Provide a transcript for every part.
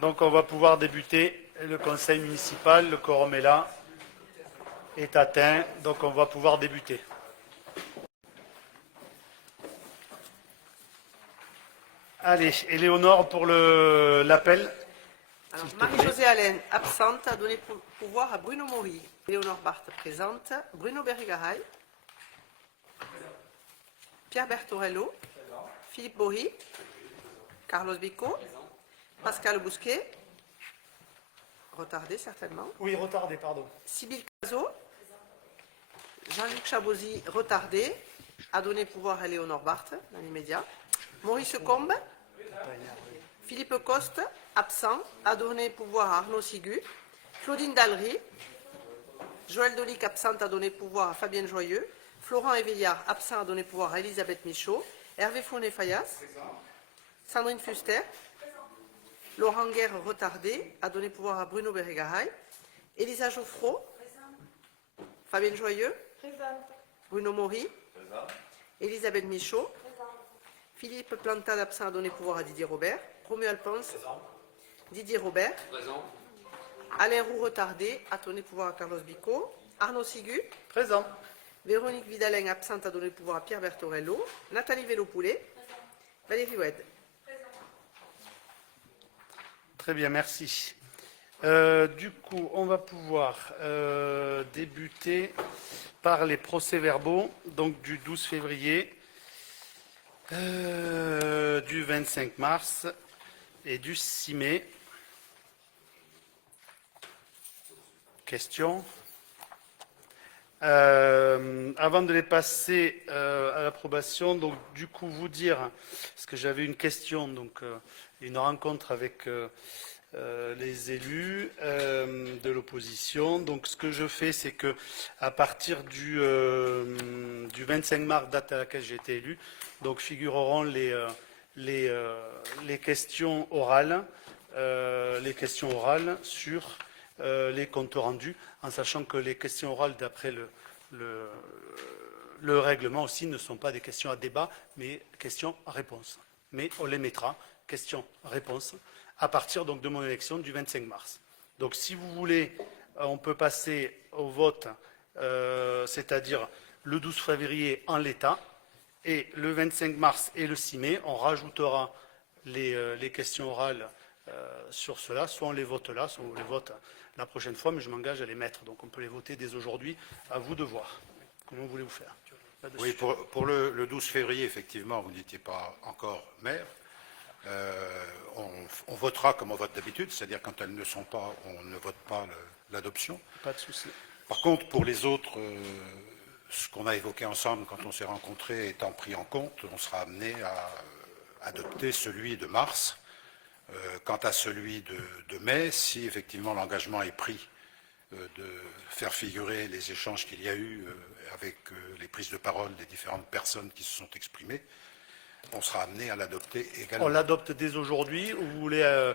Donc on va pouvoir débuter le conseil municipal. Le quorum est là, est atteint, donc on va pouvoir débuter. Allez, Éléonore pour l'appel. Alors, Marie-Josée Allen, absente, a donné pouvoir à Bruno Maury. Éléonore Barthes, présente. Bruno Berrigaray. Pierre Bertorello. Philippe Bory. Carlos Bico. Pascal Bousquet. Retardé, certainement. Oui, retardé, pardon. Sybille Cazot. Jean-Luc Chabozy, retardé, a donné pouvoir à Éléonore Barthes, dans l'immédiat. Maurice Combe. Philippe Coste, absent, a donné pouvoir à Arnaud Sigu. Claudine Dallery. Joël Dolic, absente, a donné pouvoir à Fabienne Joyeux. Florent Éveillard, absent, a donné pouvoir à Elisabeth Michaud. Hervé Fournet-Fayas. Sandrine Fuster. Laurent Guerre, retardé, a donné pouvoir à Bruno Berrigaray. Elisa Geoffroy. Fabienne Joyeux. Bruno Maury. Elisabeth Michaud. Philippe Plantade, absent, a donné pouvoir à Didier Robert. Romuald Alphonse. Didier Robert. Présent. Alain Roux, retardé, a donné pouvoir à Carlos Bico. Arnaud Sigu. Présent. Véronique Vidalin, absente, a donné pouvoir à Pierre Bertorello. Nathalie Vélopoulet. Valérie Oued. Très bien, merci. Du coup, on va pouvoir débuter par les procès-verbaux, donc du 12 février, du 25 mars et du 6 mai. Questions? Avant de les passer à l'approbation, donc du coup vous dire, parce que j'avais une question, donc une rencontre avec les élus de l'opposition. Donc ce que je fais, c'est que à partir du 25 mars, date à laquelle j'ai été élu, donc figureront les questions orales, sur les comptes rendus, en sachant que les questions orales, d'après le règlement aussi, ne sont pas des questions à débat, mais questions-réponses. Mais on les mettra, questions-réponses, à partir donc de mon élection du 25 mars. Donc si vous voulez, on peut passer au vote, c'est-à-dire le 12 février en l'état, et le 25 mars et le 6 mai, on rajoutera les questions orales sur cela, soit on les vote là, soit on les vote la prochaine fois, mais je m'engage à les mettre. Donc on peut les voter dès aujourd'hui, à vous de voir. Comment voulez-vous faire? Oui, pour le 12 février, effectivement, vous n'étiez pas encore maire. On votera comme on vote d'habitude, c'est-à-dire quand elles ne sont pas, on ne vote pas l'adoption. Pas de souci. Par contre, pour les autres, ce qu'on a évoqué ensemble quand on s'est rencontrés étant pris en compte, on sera amené à adopter celui de mars. Quant à celui de mai, si effectivement l'engagement est pris de faire figurer les échanges qu'il y a eu avec les prises de parole des différentes personnes qui se sont exprimées, on sera amené à l'adopter également. On l'adopte dès aujourd'hui ou vous voulez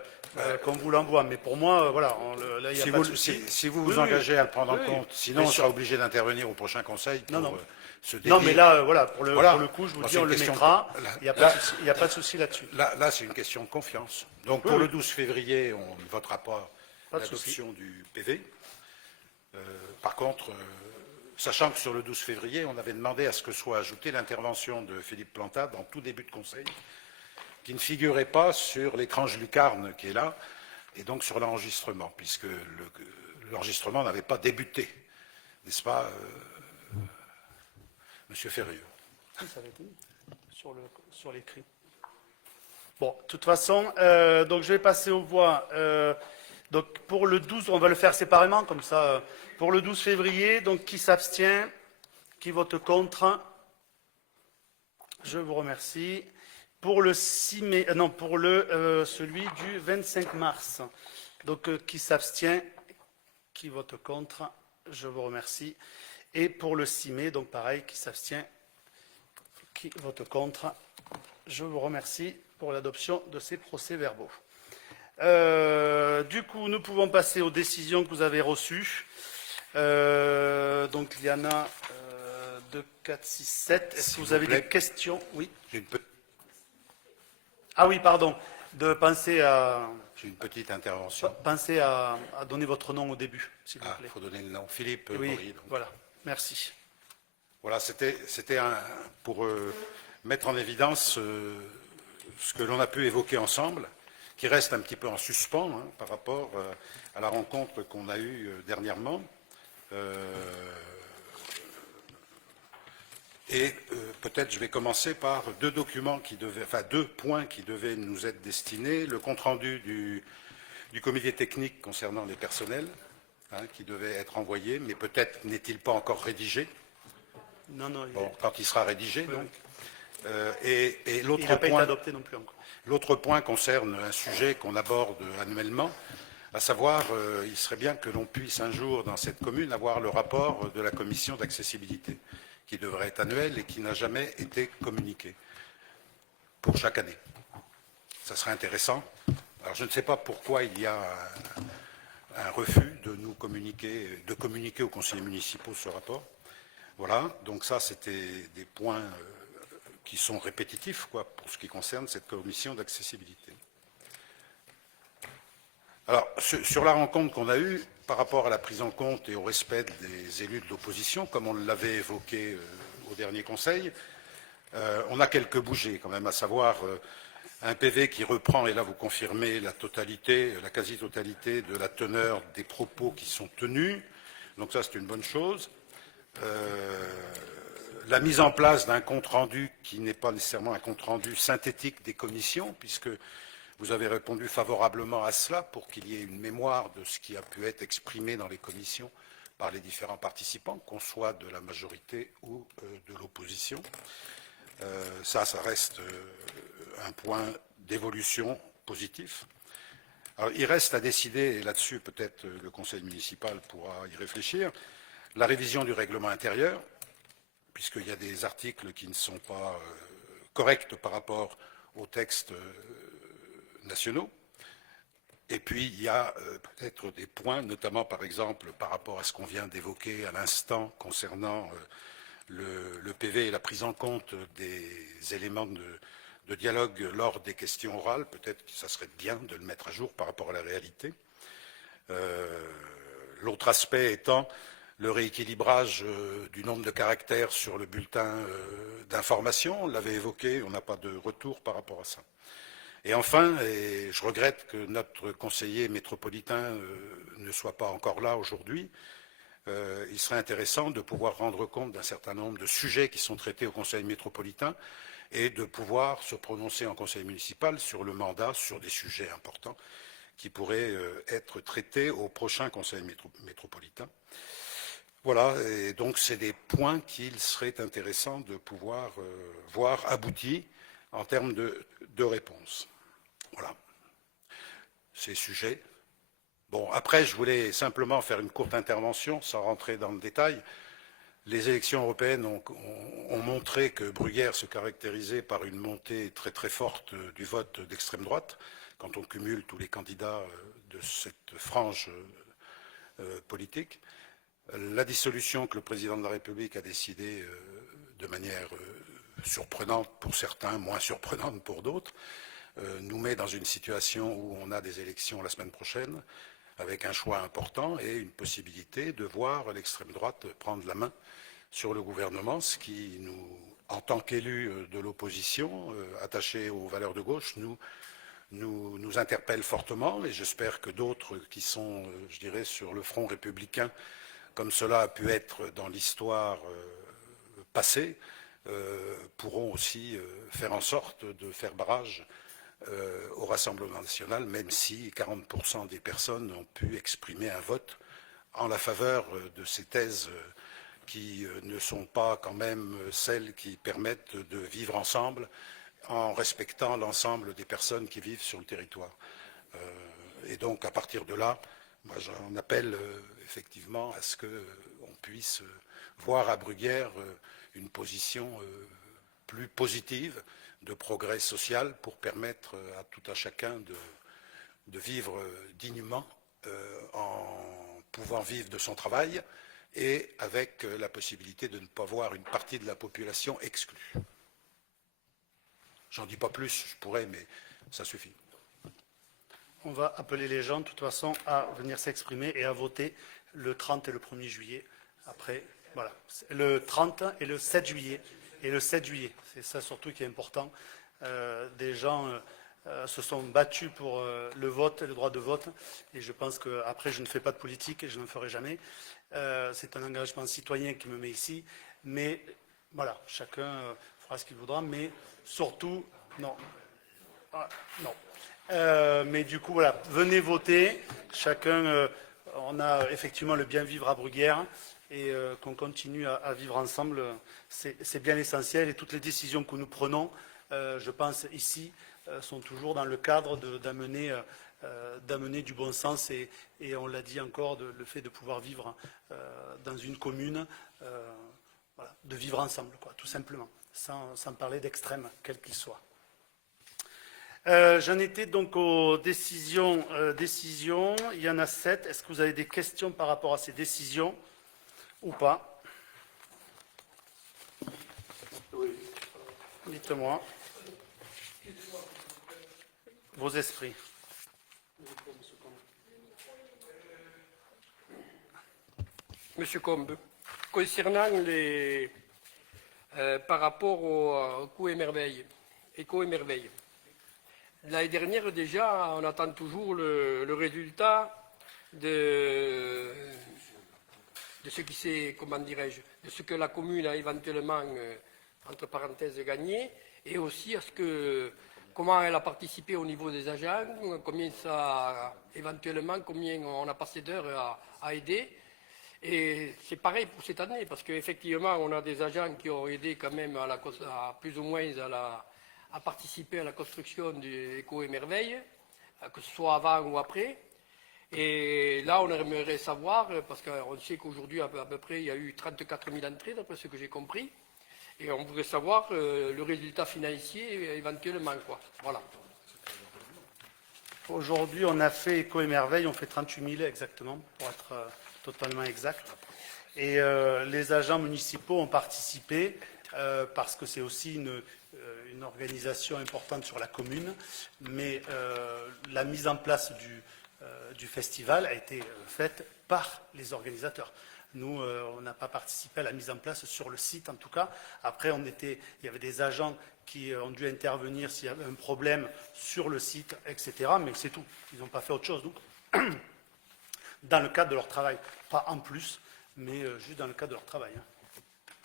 qu'on vous l'envoie? Mais pour moi, voilà, là, il n'y a pas de souci. Si vous vous engagez à le prendre en compte, sinon on sera obligé d'intervenir au prochain conseil pour se dédier. Non, mais là, voilà, pour le coup, je vous dis, on le mettra. Il n'y a pas de souci là-dessus. Là, c'est une question de confiance. Donc pour le 12 février, on ne votera pas l'adoption du PV. Par contre, sachant que sur le 12 février, on avait demandé à ce que soit ajoutée l'intervention de Philippe Plantade en tout début de conseil, qui ne figurait pas sur l'étrange lucarne qui est là, et donc sur l'enregistrement, puisque l'enregistrement n'avait pas débuté, n'est-ce pas, Monsieur Ferrieux? Oui, ça avait été sur l'écrit. Bon, de toute façon, donc je vais passer aux voix. Donc pour le 12, on va le faire séparément, comme ça. Pour le 12 février, donc qui s'abstient, qui vote contre? Je vous remercie. Pour le 6 mai, non, pour celui du 25 mars, donc qui s'abstient, qui vote contre? Je vous remercie. Et pour le 6 mai, donc pareil, qui s'abstient, qui vote contre? Je vous remercie pour l'adoption de ces procès-verbaux. Du coup, nous pouvons passer aux décisions que vous avez reçues. Donc, il y en a 2, 4, 6, 7. Est-ce que vous avez des questions? Oui. J'ai une petite... Ah oui, pardon. De penser J'ai une petite intervention. Pensez à donner votre nom au début, s'il vous Ah, plaît. il faut donner le nom. Philippe Oui, Bory, donc. voilà. Merci. Voilà, c'était pour mettre en évidence ce que l'on a pu évoquer ensemble, qui reste un petit peu en suspens hein, par rapport à la rencontre qu'on a eue dernièrement. Et peut-être je vais commencer par deux points qui devaient nous être destinés. Le compte-rendu du comité technique concernant les personnels, hein, qui devait être envoyé, mais peut-être n'est-il pas encore rédigé. Non, non, Bon, quand il sera rédigé, Oui, donc. oui. Et il l'autre n'a pas été point, adopté non plus encore. l'autre point concerne un sujet qu'on aborde annuellement, à savoir, il serait bien que l'on puisse un jour dans cette commune avoir le rapport de la commission d'accessibilité, qui devrait être annuel et qui n'a jamais été communiqué pour chaque année. Ça serait intéressant. Alors je ne sais pas pourquoi il y a un refus de nous communiquer, de communiquer aux conseillers municipaux ce rapport. Voilà, donc ça c'était des points qui sont répétitifs quoi, pour ce qui concerne cette commission d'accessibilité. Alors, sur la rencontre qu'on a eue, par rapport à la prise en compte et au respect des élus de l'opposition, comme on l'avait évoqué au dernier Conseil, on a quelques bougées quand même, à savoir un PV qui reprend, et là vous confirmez la totalité, la quasi-totalité de la teneur des propos qui sont tenus, donc ça c'est une bonne chose. La mise en place d'un compte-rendu qui n'est pas nécessairement un compte-rendu synthétique des commissions, puisque vous avez répondu favorablement à cela pour qu'il y ait une mémoire de ce qui a pu être exprimé dans les commissions par les différents participants, qu'on soit de la majorité ou de l'opposition. Ça reste un point d'évolution positif. Alors, il reste à décider, et là-dessus peut-être le conseil municipal pourra y réfléchir, la révision du règlement intérieur, puisqu'il y a des articles qui ne sont pas corrects par rapport aux textes nationaux. Et puis, il y a peut-être des points, notamment par exemple par rapport à ce qu'on vient d'évoquer à l'instant concernant le PV et la prise en compte des éléments de dialogue lors des questions orales. Peut-être que ça serait bien de le mettre à jour par rapport à la réalité. L'autre aspect étant le rééquilibrage du nombre de caractères sur le bulletin d'information. On l'avait évoqué, on n'a pas de retour par rapport à ça. Et enfin, et je regrette que notre conseiller métropolitain ne soit pas encore là aujourd'hui, il serait intéressant de pouvoir rendre compte d'un certain nombre de sujets qui sont traités au conseil métropolitain et de pouvoir se prononcer en conseil municipal sur le mandat, sur des sujets importants qui pourraient être traités au prochain conseil métropolitain. Voilà, et donc c'est des points qu'il serait intéressant de pouvoir voir aboutis en termes de réponse. Voilà, ces sujets. Bon, après, je voulais simplement faire une courte intervention, sans rentrer dans le détail. Les élections européennes ont montré que Bruguière se caractérisait par une montée très très forte du vote d'extrême droite, quand on cumule tous les candidats de cette frange politique. La dissolution que le président de la République a décidée de manière surprenante pour certains, moins surprenante pour d'autres, nous met dans une situation où on a des élections la semaine prochaine, avec un choix important et une possibilité de voir l'extrême droite prendre la main sur le gouvernement, ce qui nous, en tant qu'élus de l'opposition, attachés aux valeurs de gauche, nous interpelle fortement, et j'espère que d'autres qui sont, je dirais, sur le front républicain, comme cela a pu être dans l'histoire passée, pourront aussi faire en sorte de faire barrage au Rassemblement national, même si 40% des personnes ont pu exprimer un vote en la faveur de ces thèses qui ne sont pas quand même celles qui permettent de vivre ensemble en respectant l'ensemble des personnes qui vivent sur le territoire. Et donc, à partir de là, moi, j'en appelle effectivement à ce qu'on puisse voir à Bruguière une position plus positive de progrès social pour permettre à tout un chacun de vivre dignement en pouvant vivre de son travail et avec la possibilité de ne pas voir une partie de la population exclue. J'en dis pas plus, je pourrais, mais ça suffit. on va appeler les gens de toute façon à venir s'exprimer et à voter le 30 et le 1er juillet. Après, voilà, le 30 et le 7 juillet. Et le 7 juillet, c'est ça surtout qui est important. Des gens se sont battus pour le vote, le droit de vote. Et je pense qu'après, je ne fais pas de politique et je n'en ferai jamais. C'est un engagement citoyen qui me met ici. Mais voilà, chacun fera ce qu'il voudra. Mais surtout, non. Ah, non. Mais du coup, voilà, venez voter. Chacun, on a effectivement le bien vivre à Bruguière et qu'on continue à vivre ensemble, c'est bien l'essentiel. Et toutes les décisions que nous prenons, je pense ici, sont toujours dans le cadre d'amener du bon sens et on l'a dit encore, le fait de pouvoir vivre dans une commune, voilà, de vivre ensemble, quoi, tout simplement, sans parler d'extrême, quel qu'il soit. J'en étais donc aux décisions. Il y en a 7. Est-ce que vous avez des questions par rapport à ces décisions ou pas? Oui. Dites-moi. Vos esprits. Monsieur Combe, concernant par rapport au coût éco-émerveille, l'année dernière déjà, on attend toujours le résultat de ce qui s'est, comment dirais-je, de ce que la commune a éventuellement, entre parenthèses, gagné, et aussi comment elle a participé au niveau des agents, combien on a passé d'heures à aider. Et c'est pareil pour cette année, parce qu'effectivement, on a des agents qui ont aidé quand même à plus ou moins à participer à la construction du Éco-Émerveille, que ce soit avant ou après. Et là, on aimerait savoir, parce qu'on sait qu'aujourd'hui, à peu près, il y a eu 34 000 entrées, d'après ce que j'ai compris. Et on voudrait savoir le résultat financier éventuellement, quoi. Voilà. Aujourd'hui, on a fait Éco-Émerveille, on fait 38 000 exactement, pour être totalement exact. Et les agents municipaux ont participé parce que c'est aussi une organisation importante sur la commune, mais la mise en place du festival a été faite par les organisateurs. Nous, on n'a pas participé à la mise en place sur le site, en tout cas. Après, il y avait des agents qui ont dû intervenir s'il y avait un problème sur le site, etc. Mais c'est tout. Ils n'ont pas fait autre chose, donc, dans le cadre de leur travail. Pas en plus, mais juste dans le cadre de leur travail.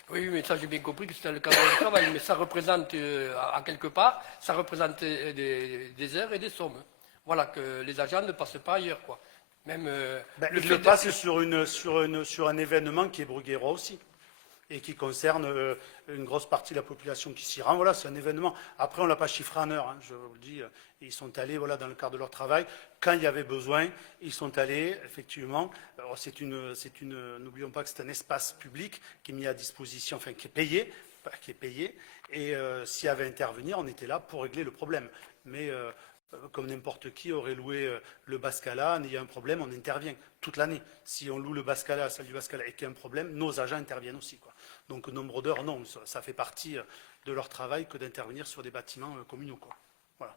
Oui, mais ça, j'ai bien compris que c'était le cadre du travail, mais ça représente, à quelque part, ça représente des heures et des sommes. Voilà, que les agents ne passent pas ailleurs, quoi. Même, ils le passent sur un événement qui est bruguérois aussi, et qui concerne une grosse partie de la population qui s'y rend. Voilà, c'est un événement. Après, on ne l'a pas chiffré en heures, je vous le dis. Ils sont allés, voilà, dans le cadre de leur travail. Quand il y avait besoin, ils sont allés, effectivement. Alors, n'oublions pas que c'est un espace public qui est mis à disposition, enfin, qui est payé. Et s'il y avait à intervenir, on était là pour régler le problème. Mais comme n'importe qui aurait loué le Bascala, il y a un problème, on intervient toute l'année. Si on loue le Bascala, la salle du Bascala, et qu'il y a un problème, nos agents interviennent aussi, quoi. Donc, nombre d'heures, non, ça fait partie de leur travail que d'intervenir sur des bâtiments communaux, quoi. Voilà.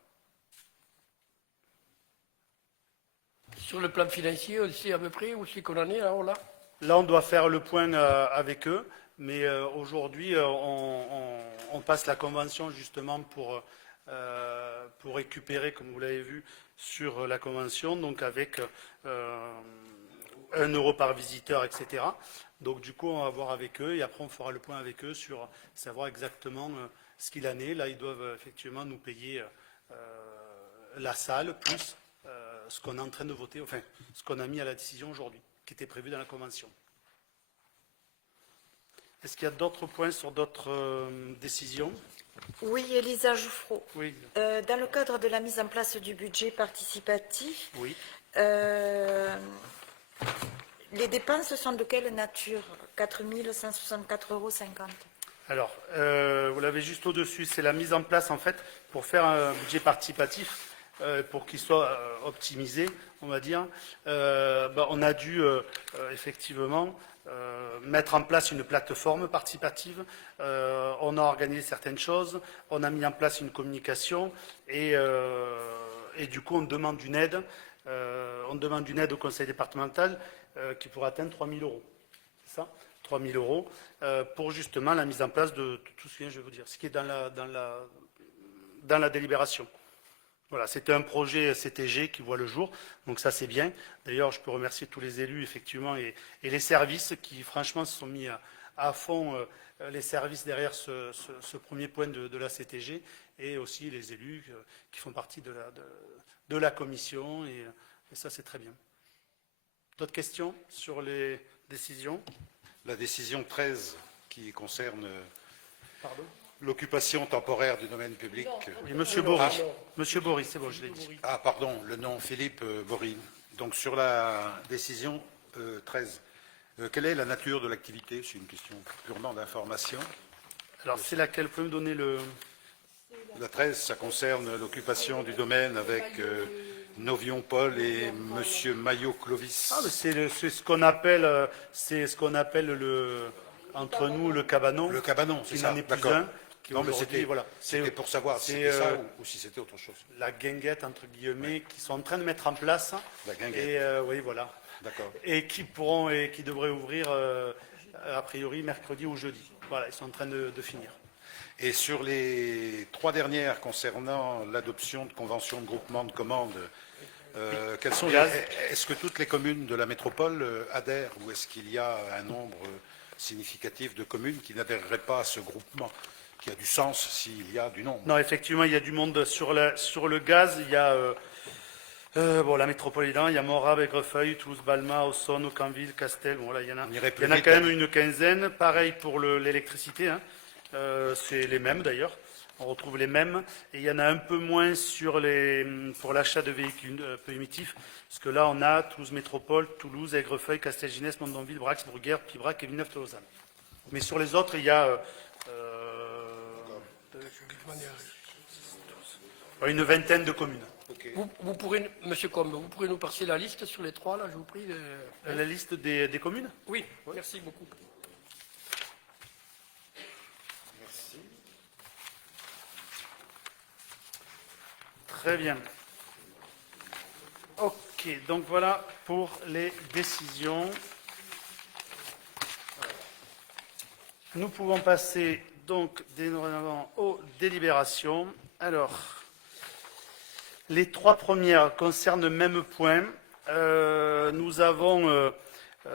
sur le plan financier, on sait à peu près où c'est qu'on en est, là, là. Là, on doit faire le point avec eux, mais aujourd'hui, on passe la convention justement pour récupérer, comme vous l'avez vu, sur la convention, donc avec 1 euro par visiteur, etc. Donc du coup, on va voir avec eux et après on fera le point avec eux sur savoir exactement ce qu'il en est. Là, ils doivent effectivement nous payer la salle plus ce qu'on est en train de voter, enfin ce qu'on a mis à la décision aujourd'hui, qui était prévu dans la convention. Est-ce qu'il y a d'autres points sur d'autres décisions? Oui, Elisa Jouffreau. Oui. Dans le cadre de la mise en place du budget participatif, Oui. les dépenses sont de quelle nature? 4 164,50 €. Alors, vous l'avez juste au-dessus, c'est la mise en place, en fait, pour faire un budget participatif, pour qu'il soit optimisé, on va dire. On a dû, effectivement, mettre en place une plateforme participative. On a organisé certaines choses, on a mis en place une communication et et du coup, on demande une aide au conseil départemental qui pourrait atteindre 3 000 euros. C'est ça 3 000 euros pour justement la mise en place de tout ce que je vais vous dire, ce qui est dans la délibération. Voilà, c'était un projet CTG qui voit le jour, donc ça c'est bien. D'ailleurs, je peux remercier tous les élus, effectivement, et les services qui, franchement, se sont mis à fond, les services derrière ce premier point de la CTG, et aussi les élus qui font partie de la commission, et ça c'est très bien. D'autres questions sur les décisions? La décision 13 qui concerne Pardon? l'occupation temporaire du domaine public. Oui, Monsieur Bory. Monsieur Bory, c'est bon, je l'ai dit. Ah, pardon, le nom Philippe Bory. Donc sur la décision 13, quelle est la nature de l'activité? C'est une question purement d'information. Alors, c'est laquelle? Vous pouvez me donner le... La 13, ça concerne l'occupation du domaine avec Novion Paul et Monsieur Maillot Clovis. Ah, mais c'est ce qu'on appelle, entre nous, le cabanon. Le cabanon, c'est qui ça, n'en est plus d'accord. un. Qui Non, mais aujourd'hui, voilà, c'était pour savoir si c'est, c'était ça ou si c'était autre chose. la guinguette, entre guillemets, qui sont en train de mettre en place. La guinguette. Et oui, voilà. D'accord. Et qui devraient ouvrir, a priori, mercredi ou jeudi. Voilà, ils sont en train de finir. Et sur les 3 dernières concernant l'adoption de conventions de groupement de commandes, est-ce que toutes les communes de la métropole adhèrent ou est-ce qu'il y a un nombre significatif de communes qui n'adhéreraient pas à ce groupement, qui a du sens s'il y a du nombre? Non, effectivement, il y a du monde sur le gaz. Il y a la métropole, il y a Morab, Aigrefeuille, Toulouse, Balma, Auxonne, Aucanville, Castel. Bon, là, il y en a quand même une quinzaine. Pareil pour l'électricité. Hein. C'est les mêmes d'ailleurs. On retrouve les mêmes. Et il y en a un peu moins pour l'achat de véhicules peu émissifs. Parce que là, on a Toulouse Métropole, Toulouse, Aigrefeuille, Castelginest, Mondonville, Brax, Bruguère, Pibrac et Villeneuve-de-Lausanne. Mais sur les autres, il y a une vingtaine de communes. Vous pourrez, Monsieur Combe, vous pourrez nous passer la liste sur les 3, là, je vous prie. La liste des communes? Oui, merci beaucoup. Merci. Très bien. Ok, donc voilà pour les décisions. Nous pouvons passer donc dorénavant aux délibérations. Alors, les 3 premières concernent le même point. Nous avons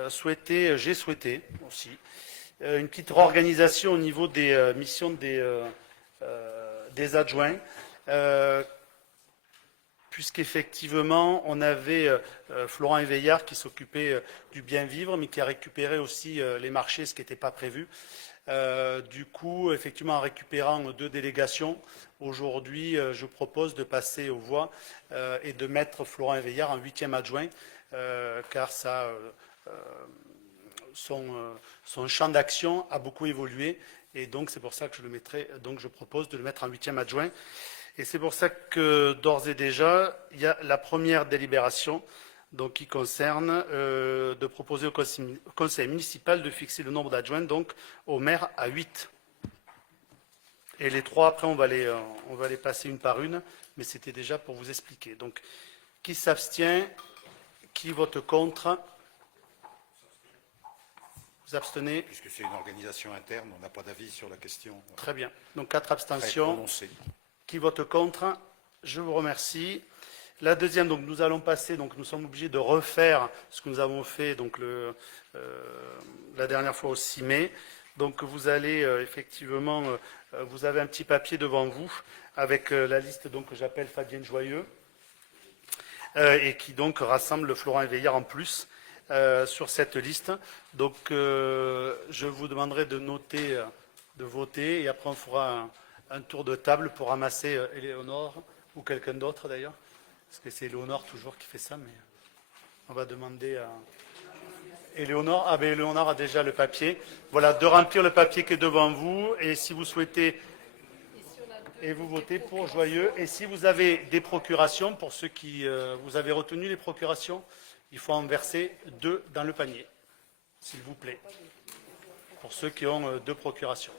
j'ai souhaité aussi, une petite réorganisation au niveau des missions des adjoints, puisqu'effectivement, on avait Florent Éveillard qui s'occupait du bien vivre, mais qui a récupéré aussi les marchés, ce qui n'était pas prévu. Du coup, effectivement, en récupérant 2 délégations, aujourd'hui, je propose de passer aux voix et de mettre Florent Éveillard en 8e adjoint, car son champ d'action a beaucoup évolué, et donc c'est pour ça que je propose de le mettre en 8e adjoint. Et c'est pour ça que, d'ores et déjà, il y a la première délibération, donc qui concerne de proposer au conseil municipal de fixer le nombre d'adjoints donc au maire à 8. Et les 3 après on va les passer une par une, mais c'était déjà pour vous expliquer. Donc qui s'abstient, qui vote contre? Vous abstenez? Puisque c'est une organisation interne, on n'a pas d'avis sur la question. Très bien. Donc 4 abstentions. Qui vote contre? Je vous remercie. La deuxième, donc nous allons passer, donc nous sommes obligés de refaire ce que nous avons fait donc la dernière fois au 6 mai. Donc vous allez effectivement, vous avez un petit papier devant vous avec la liste donc, que j'appelle Fabienne Joyeux et qui donc rassemble Florent Éveillard en plus sur cette liste. Donc je vous demanderai de noter, de voter et après on fera un tour de table pour ramasser Éléonore ou quelqu'un d'autre d'ailleurs. Parce que c'est Éléonore toujours qui fait ça, mais on va demander à Éléonore. Ah ben Éléonore a déjà le papier. Voilà, de remplir le papier qui est devant vous. Et si vous souhaitez, et vous votez pour Joyeux. Et si vous avez des procurations, pour ceux qui vous avez retenu les procurations, il faut en verser 2 dans le panier, s'il vous plaît. Pour ceux qui ont 2 procurations.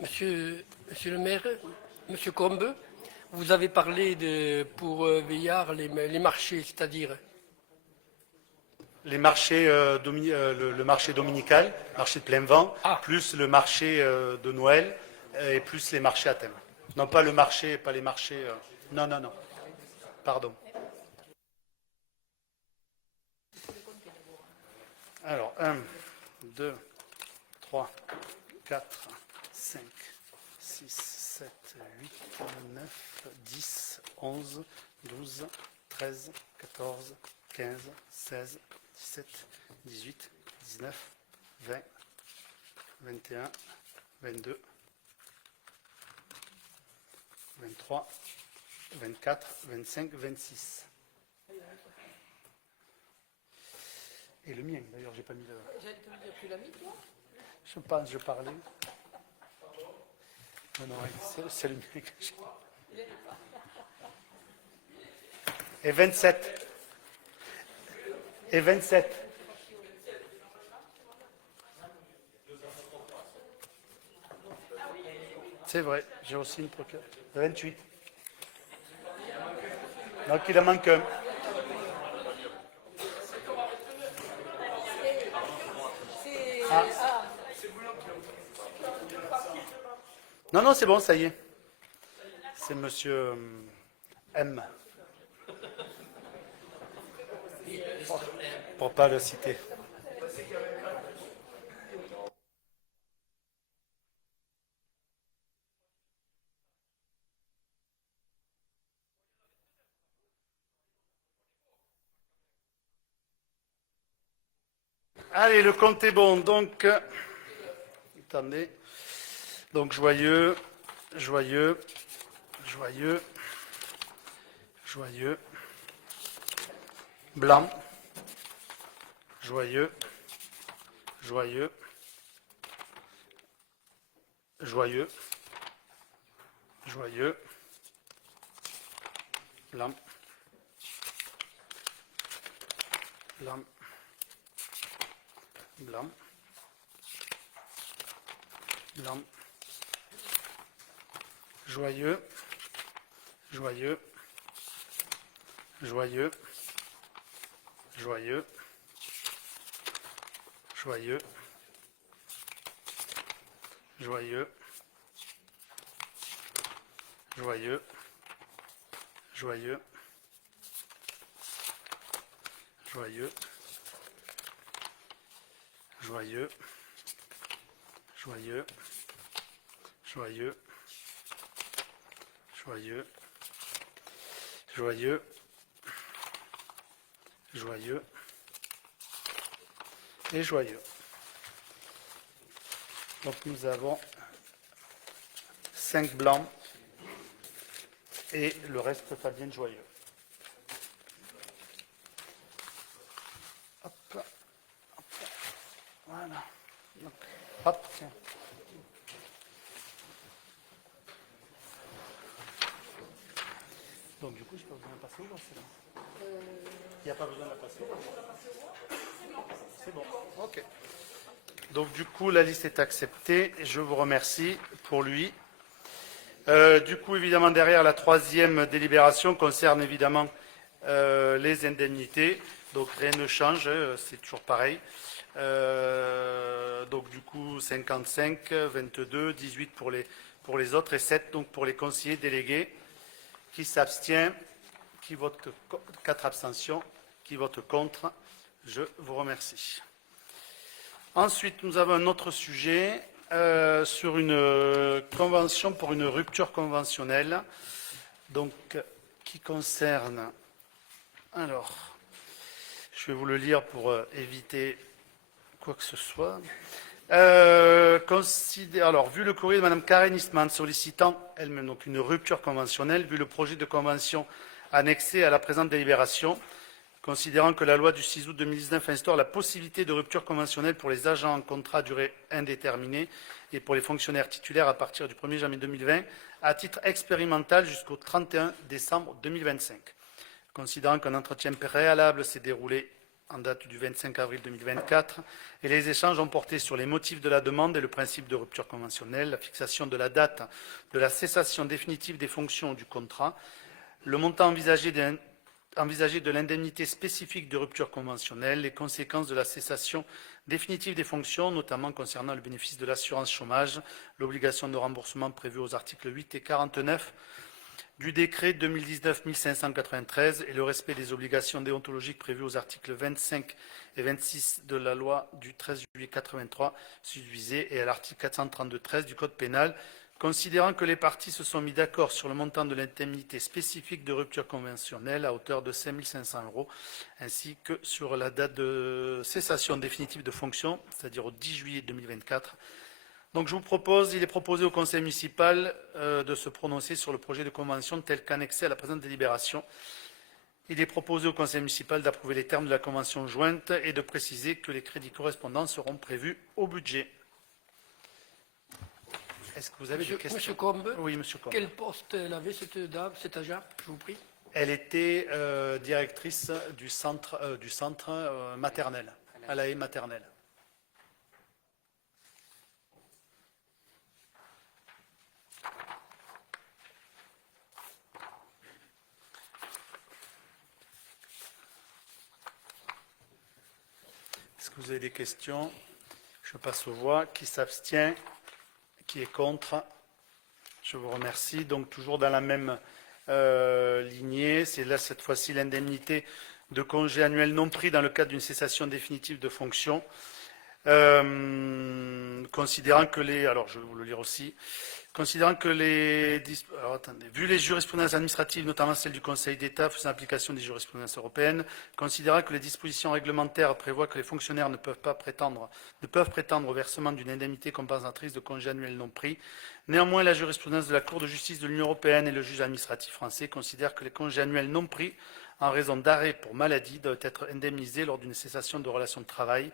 Monsieur le maire, Monsieur Combe, vous avez parlé pour Veillard les marchés, c'est-à-dire Les marchés, le marché dominical, marché de plein vent, plus le marché de Noël et plus les marchés à thème. Non, pas le marché, pas les marchés. Non, non, non. Pardon. Alors, 1, 2, 3, 4, 5, 6, 7, 8, 9, 10, 11, 12, 13, 14, 15, 16, 17, 18, 19, 20, 21, 22, 23, 24, 25, 26. Et le mien, d'ailleurs, j'ai pas mis le... Je pense, je parlais. Non, non, c'est le mien que j'ai. Et 27. Et 27. C'est vrai, j'ai aussi une procureure. 28. Donc il en manque un. Ah. Non, non, c'est bon, ça y est. C'est monsieur M. Pour pas le citer. Allez, le compte est bon. Donc, attendez. Donc, joyeux, joyeux, joyeux, joyeux, blanc, joyeux, joyeux, joyeux, joyeux, blanc, blanc, blanc, blanc, joyeux, joyeux, joyeux, joyeux, joyeux, joyeux, joyeux, joyeux, joyeux, joyeux, joyeux, joyeux, joyeux, joyeux, joyeux et joyeux. Donc nous avons 5 blancs et le reste ça vient joyeux. Hop, hop, voilà. Donc, hop, tiens. Donc du coup, je peux besoin de passer au vote, c'est bon. Il n'y a pas besoin de la passer au vote. C'est bon, ok. Donc du coup, la liste est acceptée. Je vous remercie pour lui. Du coup, évidemment, derrière, la troisième délibération concerne évidemment les indemnités. Donc rien ne change, c'est toujours pareil. Donc du coup, 55, 22, 18 pour les autres et 7 donc pour les conseillers délégués. Qui s'abstient, qui vote 4 abstentions, qui vote contre. Je vous remercie. Ensuite, nous avons un autre sujet sur une convention pour une rupture conventionnelle, donc qui concerne. Alors, je vais vous le lire pour éviter quoi que ce soit. Alors, vu le courrier de Mme Karen Eastman sollicitant elle-même donc une rupture conventionnelle, vu le projet de convention annexé à la présente délibération, considérant que la loi du 6 août 2019 instaure la possibilité de rupture conventionnelle pour les agents en contrat à durée indéterminée et pour les fonctionnaires titulaires à partir du 1er janvier 2020, à titre expérimental jusqu'au 31 décembre 2025. Considérant qu'un entretien préalable s'est déroulé en date du 25 avril 2024, et les échanges ont porté sur les motifs de la demande et le principe de rupture conventionnelle, la fixation de la date de la cessation définitive des fonctions du contrat, le montant envisagé de l'indemnité spécifique de rupture conventionnelle, les conséquences de la cessation définitive des fonctions, notamment concernant le bénéfice de l'assurance chômage, l'obligation de remboursement prévue aux articles 8 et 49 du décret 2019-1593 et le respect des obligations déontologiques prévues aux articles 25 et 26 de la loi du 13 juillet 83 susvisée et à l'article 432-13 du Code pénal, considérant que les parties se sont mis d'accord sur le montant de l'indemnité spécifique de rupture conventionnelle à hauteur de 5 500 € ainsi que sur la date de cessation définitive de fonction, c'est-à-dire au 10 juillet 2024. Donc il est proposé au Conseil municipal de se prononcer sur le projet de convention tel qu'annexé à la présente délibération. Il est proposé au Conseil municipal d'approuver les termes de la convention jointe et de préciser que les crédits correspondants seront prévus au budget. Est-ce que vous avez des questions? Monsieur Combe, Oui, Monsieur Combe. quel poste elle avait, cette dame, cet agent, je vous prie? Elle était directrice du centre maternel, à la haie maternelle. Est-ce que vous avez des questions? Je passe aux voix. Qui s'abstient? Qui est contre? Je vous remercie. Donc toujours dans la même lignée, c'est là cette fois-ci l'indemnité de congé annuel non pris dans le cadre d'une cessation définitive de fonction. Considérant que alors je vais vous le lire aussi, considérant que vu les jurisprudences administratives, notamment celle du Conseil d'État faisant application des jurisprudences européennes, considérant que les dispositions réglementaires prévoient que les fonctionnaires ne peuvent prétendre au versement d'une indemnité compensatrice de congé annuel non pris, néanmoins la jurisprudence de la Cour de justice de l'Union européenne et le juge administratif français considèrent que les congés annuels non pris en raison d'arrêt pour maladie doivent être indemnisés lors d'une cessation de relation de travail.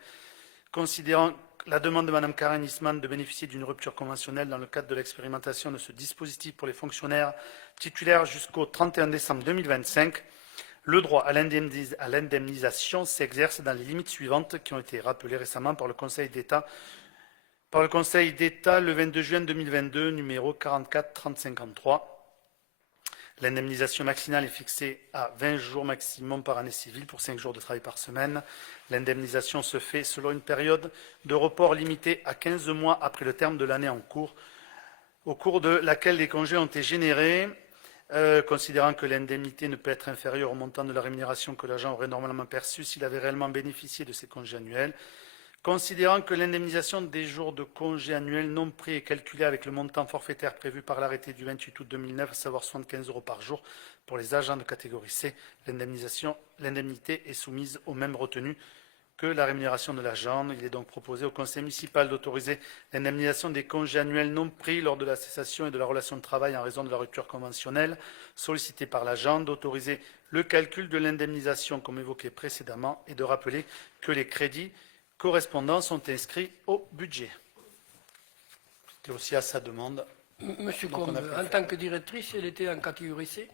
Considérant la demande de Mme Karen Isman de bénéficier d'une rupture conventionnelle dans le cadre de l'expérimentation de ce dispositif pour les fonctionnaires titulaires jusqu'au 31 décembre 2025, le droit à l'indemnisation s'exerce dans les limites suivantes qui ont été rappelées récemment par le Conseil d'État le 22 juin 2022, numéro 44-3053. L'indemnisation maximale est fixée à 20 jours maximum par année civile pour 5 jours de travail par semaine. L'indemnisation se fait selon une période de report limitée à 15 mois après le terme de l'année en cours, au cours de laquelle les congés ont été générés, considérant que l'indemnité ne peut être inférieure au montant de la rémunération que l'agent aurait normalement perçue s'il avait réellement bénéficié de ses congés annuels. Considérant que l'indemnisation des jours de congés annuels non pris est calculée avec le montant forfaitaire prévu par l'arrêté du 28 août 2009, à savoir 75 € par jour pour les agents de catégorie C, l'indemnité est soumise aux mêmes retenues que la rémunération de l'agent. Il est donc proposé au Conseil municipal d'autoriser l'indemnisation des congés annuels non pris lors de la cessation et de la relation de travail en raison de la rupture conventionnelle sollicitée par l'agent, d'autoriser le calcul de l'indemnisation comme évoqué précédemment et de rappeler que les crédits correspondants sont inscrits au budget. C'était aussi à sa demande. Monsieur Combe, en tant que directrice, elle était en catégorie C?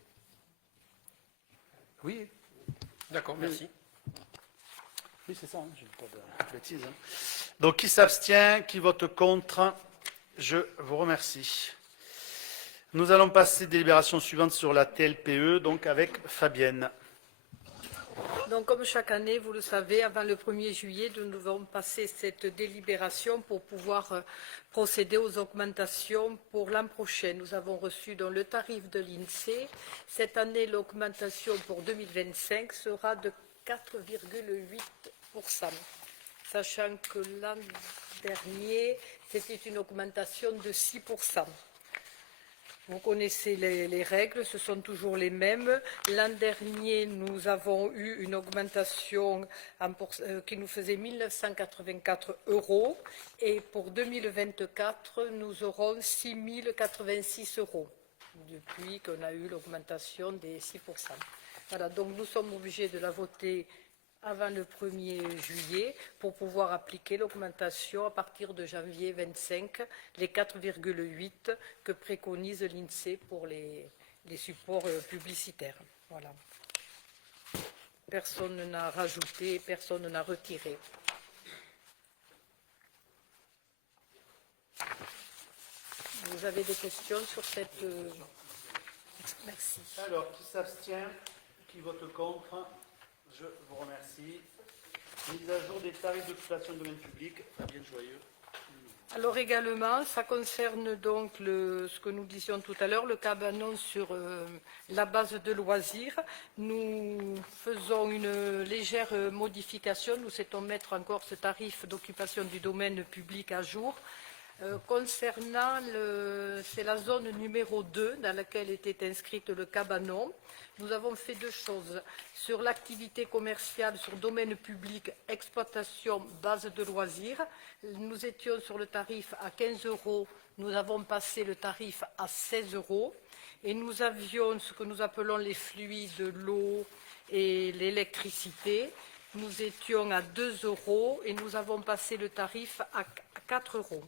Oui. D'accord, merci. Oui, c'est ça, hein, je ne dis pas de bêtises. Hein. Donc, qui s'abstient, qui vote contre? Je vous remercie. Nous allons passer délibération suivante sur la TLPE, donc avec Fabienne. Donc, comme chaque année, vous le savez, avant le 1er juillet, nous devons passer cette délibération pour pouvoir procéder aux augmentations pour l'an prochain. Nous avons reçu donc le tarif de l'INSEE. Cette année, l'augmentation pour 2025 sera de 4,8%, sachant que l'an dernier, c'était une augmentation de 6%. Vous connaissez les règles, ce sont toujours les mêmes. L'an dernier, nous avons eu une augmentation qui nous faisait 1 984 € et pour 2024, nous aurons 6 086 € depuis qu'on a eu l'augmentation des 6%. Voilà, donc nous sommes obligés de la voter avant le 1er juillet pour pouvoir appliquer l'augmentation à partir de janvier 25, les 4,8 que préconise l'INSEE pour les supports publicitaires. Voilà. personne n'a rajouté, personne n'a retiré. Vous avez des questions sur cette... Merci. Alors, qui s'abstient? Qui vote contre? Je vous remercie. Mise à jour des tarifs d'occupation de domaine public. Fabienne Joyeux. Alors également, ça concerne donc ce que nous disions tout à l'heure, le cabanon sur la base de loisirs. Nous faisons une légère modification. Nous souhaitons mettre encore ce tarif d'occupation du domaine public à jour. Concernant, c'est la zone numéro 2 dans laquelle était inscrite le cabanon. Nous avons fait deux choses. Sur l'activité commerciale, sur domaine public, exploitation, base de loisirs, nous étions sur le tarif à 15 €. Nous avons passé le tarif à 16 €. Et nous avions ce que nous appelons les fluides, l'eau et l'électricité. Nous étions à 2 € et nous avons passé le tarif à 4 €.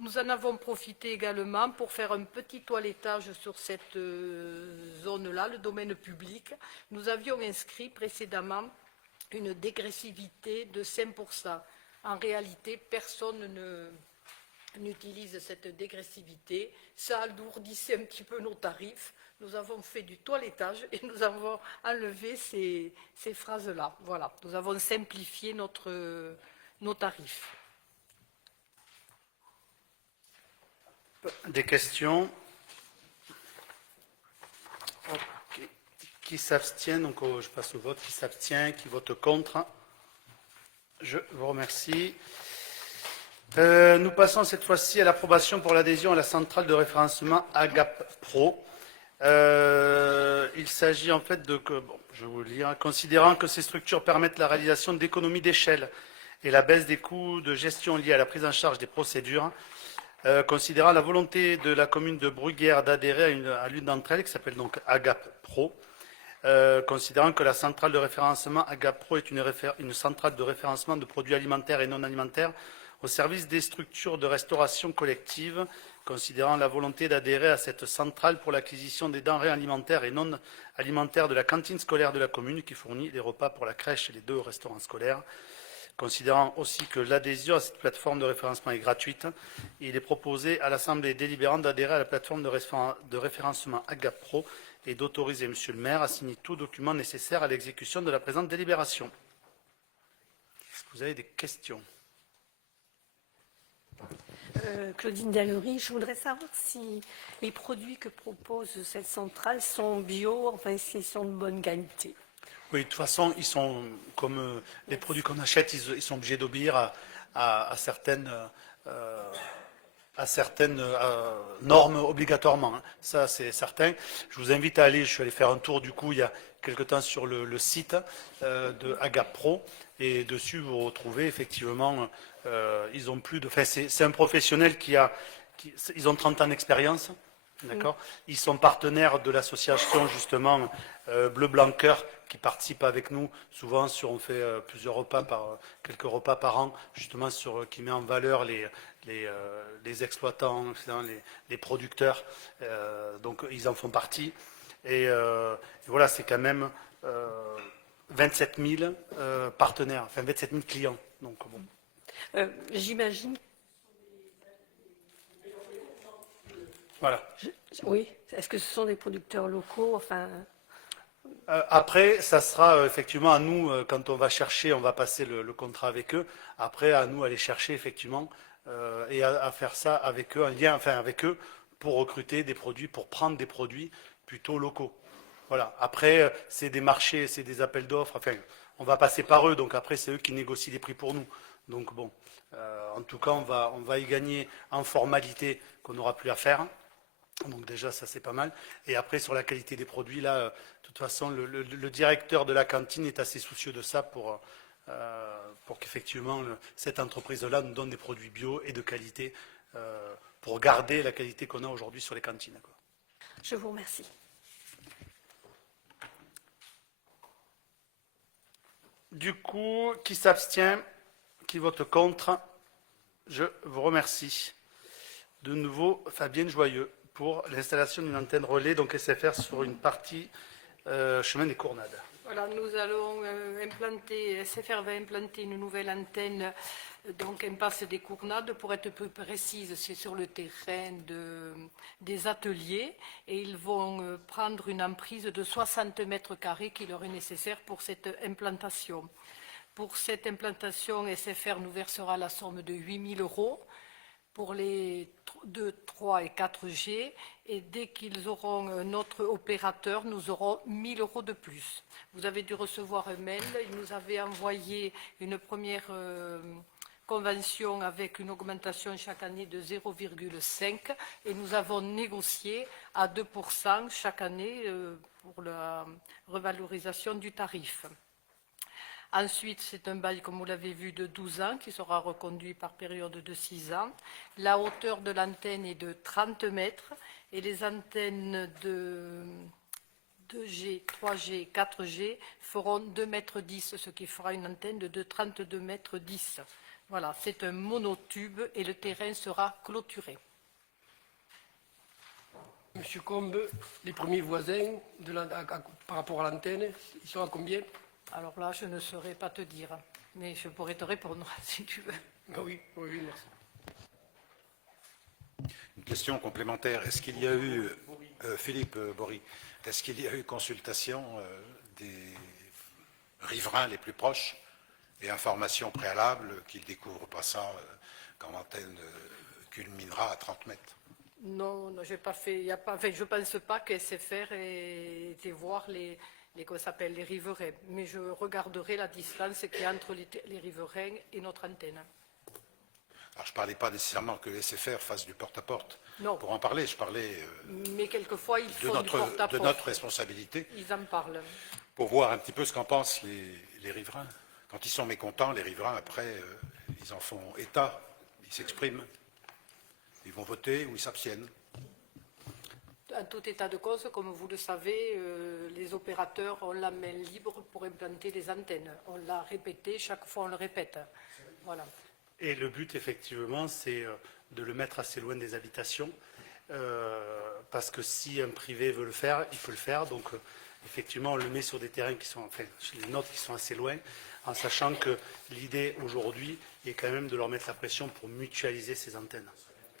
Nous en avons profité également pour faire un petit toilettage sur cette zone-là, le domaine public. Nous avions inscrit précédemment une dégressivité de 5%. En réalité, personne n'utilise cette dégressivité. Ça alourdissait un petit peu nos tarifs. Nous avons fait du toilettage et nous avons enlevé ces phrases-là. Voilà, nous avons simplifié nos tarifs. Des questions? Ok. Qui s'abstient? Donc je passe au vote. Qui s'abstient? Qui vote contre? Je vous remercie. Nous passons cette fois-ci à l'approbation pour l'adhésion à la centrale de référencement AGAP Pro. Il s'agit en fait de, je vais vous le lire, considérant que ces structures permettent la réalisation d'économies d'échelle et la baisse des coûts de gestion liés à la prise en charge des procédures, considérant la volonté de la commune de Bruguière d'adhérer à l'une d'entre elles, qui s'appelle donc AGAP Pro, considérant que la centrale de référencement AGAP Pro est une centrale de référencement de produits alimentaires et non alimentaires au service des structures de restauration collective, considérant la volonté d'adhérer à cette centrale pour l'acquisition des denrées alimentaires et non alimentaires de la cantine scolaire de la commune qui fournit les repas pour la crèche et les 2 restaurants scolaires. Considérant aussi que l'adhésion à cette plateforme de référencement est gratuite, il est proposé à l'Assemblée délibérante d'adhérer à la plateforme de référencement AGAP Pro et d'autoriser Monsieur le maire à signer tout document nécessaire à l'exécution de la présente délibération. Est-ce que vous avez des questions? Claudine Dallery, je voudrais savoir si les produits que propose cette centrale sont bio, enfin s'ils sont de bonne qualité. Oui, de toute façon, ils sont comme les produits qu'on achète, ils sont obligés d'obéir à certaines normes obligatoirement. Hein. Ça, c'est certain. Je vous invite à aller, je suis allé faire un tour du coup il y a quelque temps sur le site de AGAP Pro et dessus vous retrouvez effectivement, ils ont plus de. Enfin, c'est un professionnel ils ont 30 ans d'expérience. D'accord. Ils sont partenaires de l'association justement Bleu Blanc Cœur qui participe avec nous souvent on fait plusieurs repas quelques repas par an justement qui met en valeur les exploitants, les producteurs. Donc ils en font partie et voilà, c'est quand même 27 000 partenaires, enfin 27 000 clients. Donc bon. J'imagine. Voilà. Oui. Est-ce que ce sont des producteurs locaux, enfin. Après, ça sera effectivement à nous, quand on va chercher, on va passer le contrat avec eux. Après, à nous aller chercher effectivement et à faire ça avec eux, en lien, enfin avec eux, pour recruter des produits, pour prendre des produits plutôt locaux. Voilà. Après, c'est des marchés, c'est des appels d'offres. Enfin, on va passer par eux, donc après, c'est eux qui négocient les prix pour nous. Donc bon, en tout cas, on va y gagner en formalité qu'on n'aura plus à faire. Donc déjà, ça c'est pas mal. Et après, sur la qualité des produits, là, de toute façon, le directeur de la cantine est assez soucieux de ça pour qu'effectivement, cette entreprise-là nous donne des produits bio et de qualité pour garder la qualité qu'on a aujourd'hui sur les cantines, quoi. Je vous remercie. Du coup, qui s'abstient? Qui vote contre? Je vous remercie. De nouveau, Fabienne Joyeux, pour l'installation d'une antenne relais, donc SFR, sur une partie chemin des Cournades. Voilà, nous allons implanter, SFR va implanter une nouvelle antenne, donc impasse des Cournades. Pour être plus précise, c'est sur le terrain des ateliers et ils vont prendre une emprise de 60 mètres carrés qui leur est nécessaire pour cette implantation. Pour cette implantation, SFR nous versera la somme de 8 000 € pour les 2, 3 et 4G. Et dès qu'ils auront notre opérateur, nous aurons 1 000 € de plus. Vous avez dû recevoir un mail. Ils nous avaient envoyé une première convention avec une augmentation chaque année de 0,5 et nous avons négocié à 2% chaque année pour la revalorisation du tarif. Ensuite, c'est un bail, comme vous l'avez vu, de 12 ans qui sera reconduit par période de 6 ans. La hauteur de l'antenne est de 30 mètres et les antennes de 2G, 3G, 4G feront 2,10 mètres, ce qui fera une antenne de 32,10 mètres. Voilà, c'est un monotube et le terrain sera clôturé. Monsieur Combe, les premiers voisins par rapport à l'antenne, ils sont à combien? Alors là, je ne saurais pas te dire, mais je pourrais te répondre si tu veux. Ah oui, oui, merci. Une question complémentaire. Est-ce qu'il y a eu, Philippe Bory, est-ce qu'il y a eu consultation des riverains les plus proches et information préalable qu'ils ne découvrent pas ça quand l'antenne culminera à 30 mètres? Non, non, j'ai pas fait. Je ne pense pas que SFR ait été voir les riverains, mais je regarderai la distance qu'il y a entre les riverains et notre antenne. Alors, je ne parlais pas nécessairement que les SFR fassent du porte-à-porte. Non. Pour en parler, je parlais Mais quelquefois, ils de font du porte-à-porte. de notre responsabilité Ils en parlent. pour voir un petit peu ce qu'en pensent les riverains. Quand ils sont mécontents, les riverains, après, ils en font état, ils s'expriment. Ils vont voter ou ils s'abstiennent. En tout état de cause, comme vous le savez, les opérateurs ont la main libre pour implanter les antennes. On l'a répété, chaque fois on le répète. Voilà. Et le but, effectivement, c'est de le mettre assez loin des habitations, parce que si un privé veut le faire, il peut le faire. Donc, effectivement, on le met sur des terrains qui sont, enfin, les nôtres qui sont assez loin, en sachant que l'idée aujourd'hui est quand même de leur mettre la pression pour mutualiser ces antennes.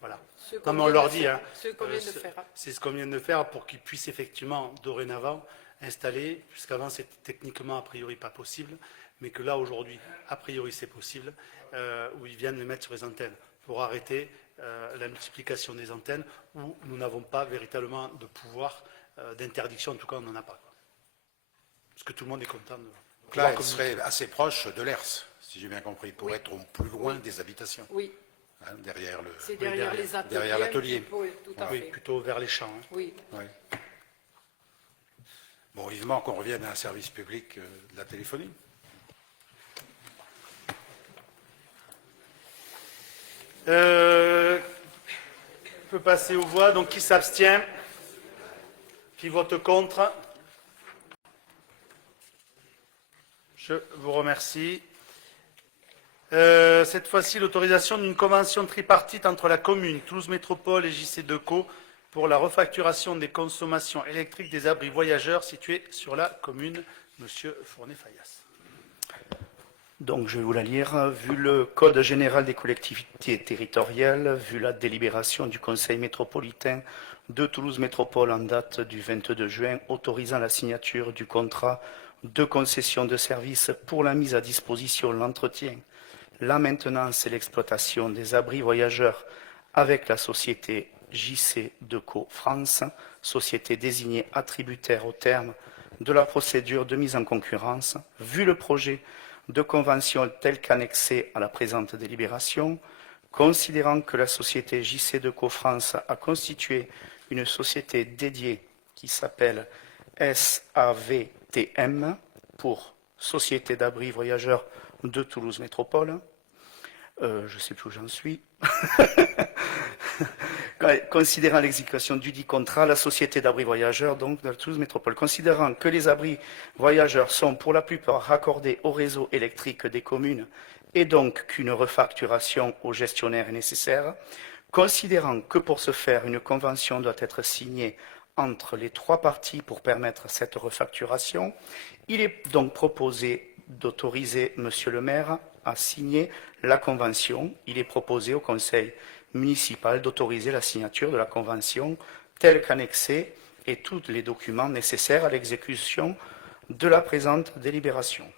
Voilà. Non, mais on leur dit, hein, c'est ce qu'on vient de faire pour qu'ils puissent effectivement, dorénavant, installer, puisqu'avant c'était techniquement a priori pas possible, mais que là aujourd'hui, a priori c'est possible, où ils viennent les mettre sur les antennes, pour arrêter la multiplication des antennes, où nous n'avons pas véritablement de pouvoir d'interdiction, en tout cas on n'en a pas. Parce que tout le monde est content de... Donc là, elle serait assez proche de l'ERS, si j'ai bien compris, pour être au plus loin des habitations. Oui. Hein, derrière les ateliers. derrière l'atelier. Oui, tout à Oui, fait. plutôt vers les champs. Hein. Oui. Oui. Bon, vivement qu'on revienne à un service public de la téléphonie. On peut passer aux voix. Donc, qui s'abstient? Qui vote contre? Je vous remercie. Cette fois-ci, l'autorisation d'une convention tripartite entre la commune, Toulouse Métropole et JC Decaux pour la refacturation des consommations électriques des abris voyageurs situés sur la commune. Monsieur Fournet-Fayas. Donc, je vais vous la lire. Vu le Code général des collectivités territoriales, vu la délibération du Conseil métropolitain de Toulouse Métropole en date du 22 juin, autorisant la signature du contrat de concession de services pour la mise à disposition, l'entretien, la maintenance et l'exploitation des abris voyageurs avec la société JC Decaux France, société désignée attributaire au terme de la procédure de mise en concurrence, vu le projet de convention tel qu'annexé à la présente délibération, considérant que la société JC Decaux France a constitué une société dédiée qui s'appelle SAVTM pour Société d'abris voyageurs de Toulouse Métropole. Je ne sais plus où j'en suis. Considérant l'exécution du dit contrat, la société d'abris voyageurs donc, de Toulouse Métropole, considérant que les abris voyageurs sont pour la plupart raccordés au réseau électrique des communes et donc qu'une refacturation au gestionnaire est nécessaire, considérant que pour ce faire, une convention doit être signée entre les trois parties pour permettre cette refacturation. Il est donc proposé d'autoriser Monsieur le maire à signer la convention. Il est proposé au conseil municipal d'autoriser la signature de la convention telle qu'annexée et tous les documents nécessaires à l'exécution de la présente délibération.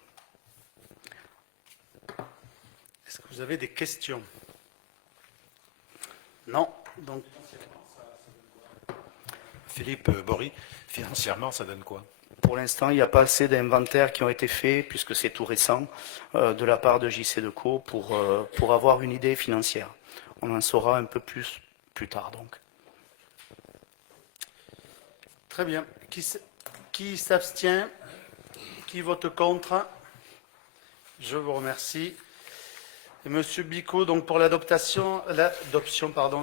Est-ce que vous avez des questions? Non. Donc, Philippe Bory, financièrement, ça donne quoi? Pour l'instant, il n'y a pas assez d'inventaires qui ont été faits, puisque c'est tout récent, de la part de JC Decaux pour avoir une idée financière. On en saura un peu plus tard, donc. très bien. Qui s'abstient? Qui vote contre? Je vous remercie. Et Monsieur Bicot, donc pour l'adoption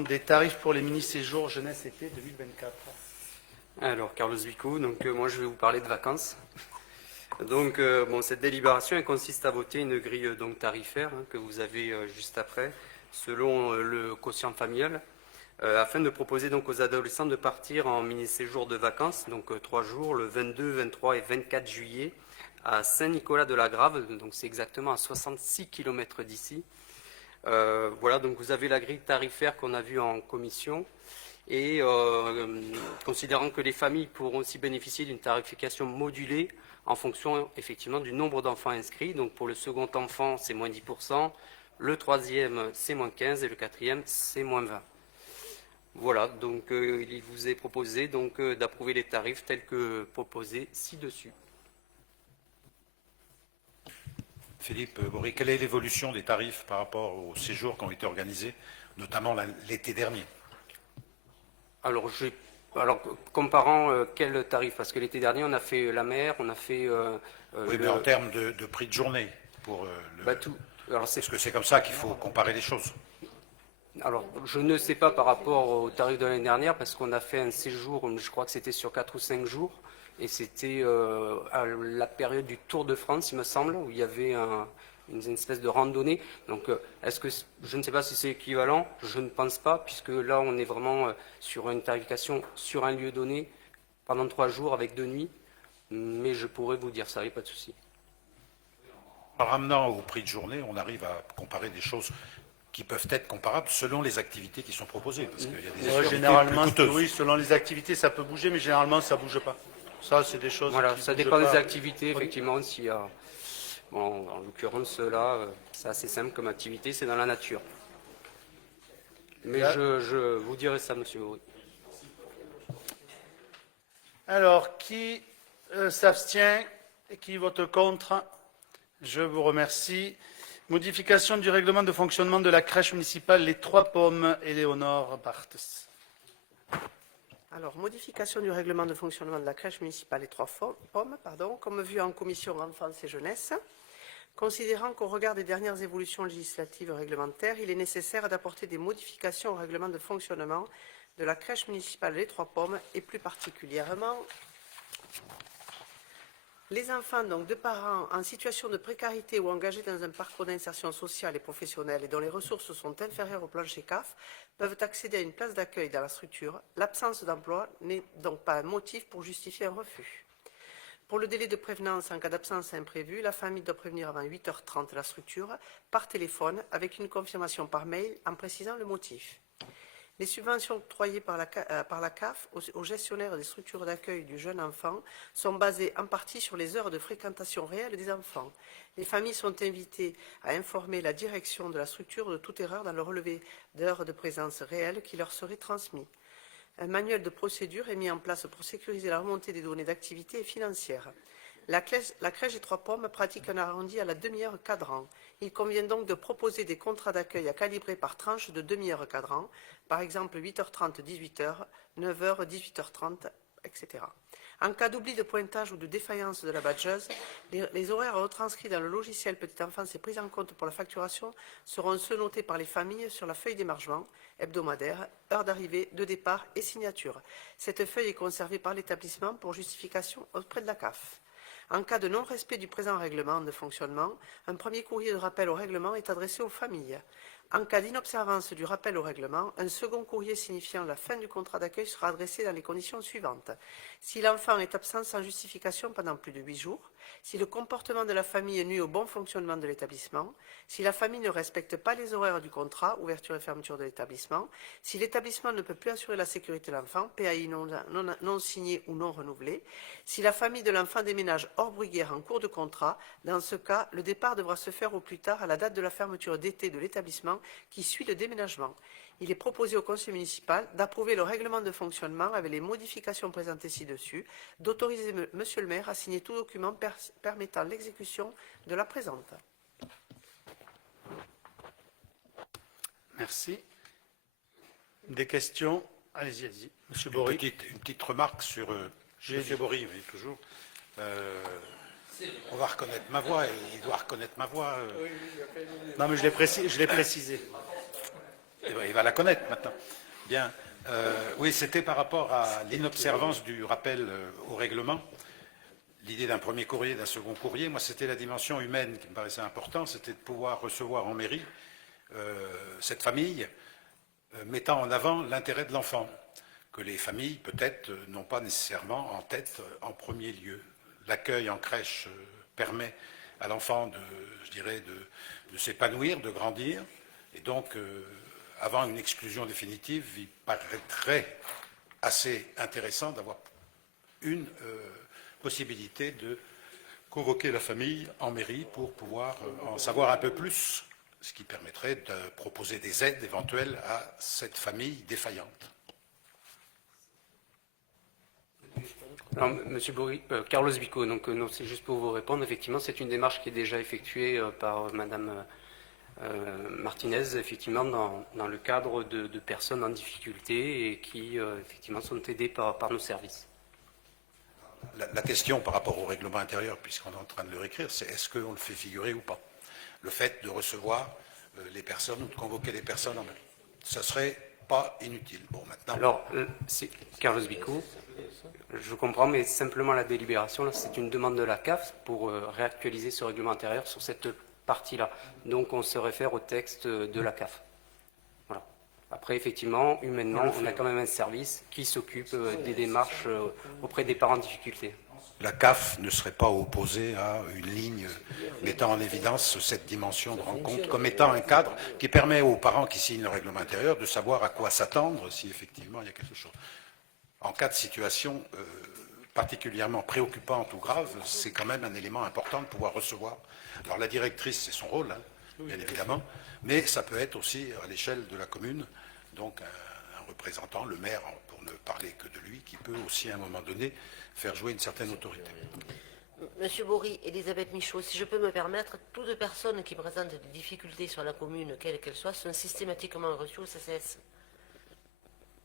des tarifs pour les mini-séjours jeunesse-été 2024. Alors, Carlos Vico, donc moi je vais vous parler de vacances. Donc, bon, cette délibération elle consiste à voter une grille donc tarifaire que vous avez juste après, selon le quotient familial, afin de proposer donc aux adolescents de partir en mini-séjour de vacances, donc 3 jours, le 22, 23 et 24 juillet, à Saint-Nicolas-de-la-Grave, donc c'est exactement à 66 km d'ici. Voilà, donc vous avez la grille tarifaire qu'on a vue en commission. Et considérant que les familles pourront aussi bénéficier d'une tarification modulée en fonction effectivement du nombre d'enfants inscrits. Donc pour le second enfant, c'est moins 10%, le troisième, c'est moins 15% et le quatrième, c'est moins 20%. Voilà, donc il vous est proposé donc d'approuver les tarifs tels que proposés ci-dessus. Philippe Bory, quelle est l'évolution des tarifs par rapport aux séjours qui ont été organisés, notamment l'été dernier? Alors, comparant quel tarif? Parce que l'été dernier, on a fait la mer, on a fait... Oui, mais en termes de prix de journée, pour tout. Alors, est-ce que c'est comme ça qu'il faut comparer les choses? Alors, je ne sais pas par rapport au tarif de l'année dernière, parce qu'on a fait un séjour, je crois que c'était sur 4 ou 5 jours, et c'était à la période du Tour de France, il me semble, où il y avait une espèce de randonnée. Donc, je ne sais pas si c'est équivalent, je ne pense pas, puisque là, on est vraiment sur une tarification sur un lieu donné pendant 3 jours avec 2 nuits, mais je pourrais vous dire ça, il n'y a pas de souci. En ramenant au prix de journée, on arrive à comparer des choses qui peuvent être comparables selon les activités qui sont proposées. Parce qu'il y a des activités Généralement, plus coûteuses. oui, selon les activités, ça peut bouger, mais généralement, ça ne bouge pas. Ça, c'est des choses Voilà, qui ça bougent dépend pas. des activités, effectivement. S'il y a, bon, en l'occurrence, là, c'est assez simple comme activité, c'est dans la nature. Mais je vous dirai ça, monsieur. Alors, qui s'abstient et qui vote contre? Je vous remercie. Modification du règlement de fonctionnement de la crèche municipale Les Trois Pommes, Éléonore Barthes. Alors, modification du règlement de fonctionnement de la crèche municipale Les Trois Pommes, comme vu en commission enfance et jeunesse. Considérant qu'au regard des dernières évolutions législatives réglementaires, il est nécessaire d'apporter des modifications au règlement de fonctionnement de la crèche municipale Les Trois Pommes et plus particulièrement les enfants donc, de parents en situation de précarité ou engagés dans un parcours d'insertion sociale et professionnelle et dont les ressources sont inférieures au plancher CAF peuvent accéder à une place d'accueil dans la structure. L'absence d'emploi n'est donc pas un motif pour justifier un refus. Pour le délai de prévenance en cas d'absence imprévue, la famille doit prévenir avant 8h30 la structure par téléphone avec une confirmation par mail en précisant le motif. Les subventions octroyées par la CAF aux gestionnaires des structures d'accueil du jeune enfant sont basées en partie sur les heures de fréquentation réelle des enfants. Les familles sont invitées à informer la direction de la structure de toute erreur dans le relevé d'heures de présence réelle qui leur serait transmis. Un manuel de procédure est mis en place pour sécuriser la remontée des données d'activité et financière. La crèche des Trois Pommes pratique un arrondi à la demi-heure cadran. Il convient donc de proposer des contrats d'accueil à calibrer par tranche de demi-heure cadran, par exemple 8h30, 18h, 9h, 18h30, etc. En cas d'oubli de pointage ou de défaillance de la badgeuse, les horaires retranscrits dans le logiciel Petite Enfance et pris en compte pour la facturation seront ceux notés par les familles sur la feuille d'émargement hebdomadaire, heure d'arrivée, de départ et signature. Cette feuille est conservée par l'établissement pour justification auprès de la CAF. En cas de non-respect du présent règlement de fonctionnement, un premier courrier de rappel au règlement est adressé aux familles. En cas d'inobservance du rappel au règlement, un second courrier signifiant la fin du contrat d'accueil sera adressé dans les conditions suivantes. Si l'enfant est absent sans justification pendant plus de 8 jours, si le comportement de la famille nuit au bon fonctionnement de l'établissement, si la famille ne respecte pas les horaires du contrat, ouverture et fermeture de l'établissement, si l'établissement ne peut plus assurer la sécurité de l'enfant, PAI non signé ou non renouvelé, si la famille de l'enfant déménage hors Bruguière en cours de contrat, dans ce cas, le départ devra se faire au plus tard à la date de la fermeture d'été de l'établissement qui suit le déménagement. Il est proposé au conseil municipal d'approuver le règlement de fonctionnement avec les modifications présentées ci-dessus, d'autoriser monsieur le maire à signer tout document permettant l'exécution de la présente. Merci. Des questions? Allez-y, allez-y. Monsieur Bory. Une petite remarque sur Monsieur Bory, oui, toujours. On va reconnaître ma voix et il doit reconnaître ma voix. Non, mais je l'ai précisé. Eh ben, il va la connaître maintenant. Bien. Oui, c'était par rapport à l'inobservance du rappel au règlement. L'idée d'un premier courrier, d'un second courrier, moi, c'était la dimension humaine qui me paraissait importante, c'était de pouvoir recevoir en mairie cette famille mettant en avant l'intérêt de l'enfant, que les familles, peut-être, n'ont pas nécessairement en tête en premier lieu. L'accueil en crèche permet à l'enfant de s'épanouir, de grandir, et donc, avant une exclusion définitive, il paraîtrait assez intéressant d'avoir une possibilité de convoquer la famille en mairie pour pouvoir en savoir un peu plus, ce qui permettrait de proposer des aides éventuelles à cette famille défaillante. Alors, Monsieur Bory, Carlos Bico, donc non, c'est juste pour vous répondre. Effectivement, c'est une démarche qui est déjà effectuée par Madame Martinez, effectivement, dans le cadre de personnes en difficulté et qui, effectivement, sont aidées par nos services. La question par rapport au règlement intérieur, puisqu'on est en train de le réécrire, c'est est-ce qu'on le fait figurer ou pas? Le fait de recevoir les personnes ou de convoquer les personnes en mairie. Ça serait pas inutile. Bon, maintenant. Alors, c'est Carlos Bico. Je comprends, mais simplement la délibération, là, c'est une demande de la CAF pour réactualiser ce règlement intérieur sur cette partie-là. Donc, on se réfère au texte de la CAF. Voilà. Après, effectivement, humainement, on a quand même un service qui s'occupe des démarches auprès des parents en difficulté. La CAF ne serait pas opposée à une ligne mettant en évidence cette dimension de rencontre comme étant un cadre qui permet aux parents qui signent le règlement intérieur de savoir à quoi s'attendre si effectivement il y a quelque chose. En cas de situation particulièrement préoccupante ou grave, c'est quand même un élément important de pouvoir recevoir. Alors la directrice, c'est son rôle, hein, bien évidemment, mais ça peut être aussi à l'échelle de la commune, donc un représentant, le maire, pour ne parler que de lui, qui peut aussi à un moment donné faire jouer une certaine autorité. Monsieur Bory, Elisabeth Michaud, si je peux me permettre, toutes personnes qui présentent des difficultés sur la commune, quelles qu'elles soient, sont systématiquement reçues au CCS.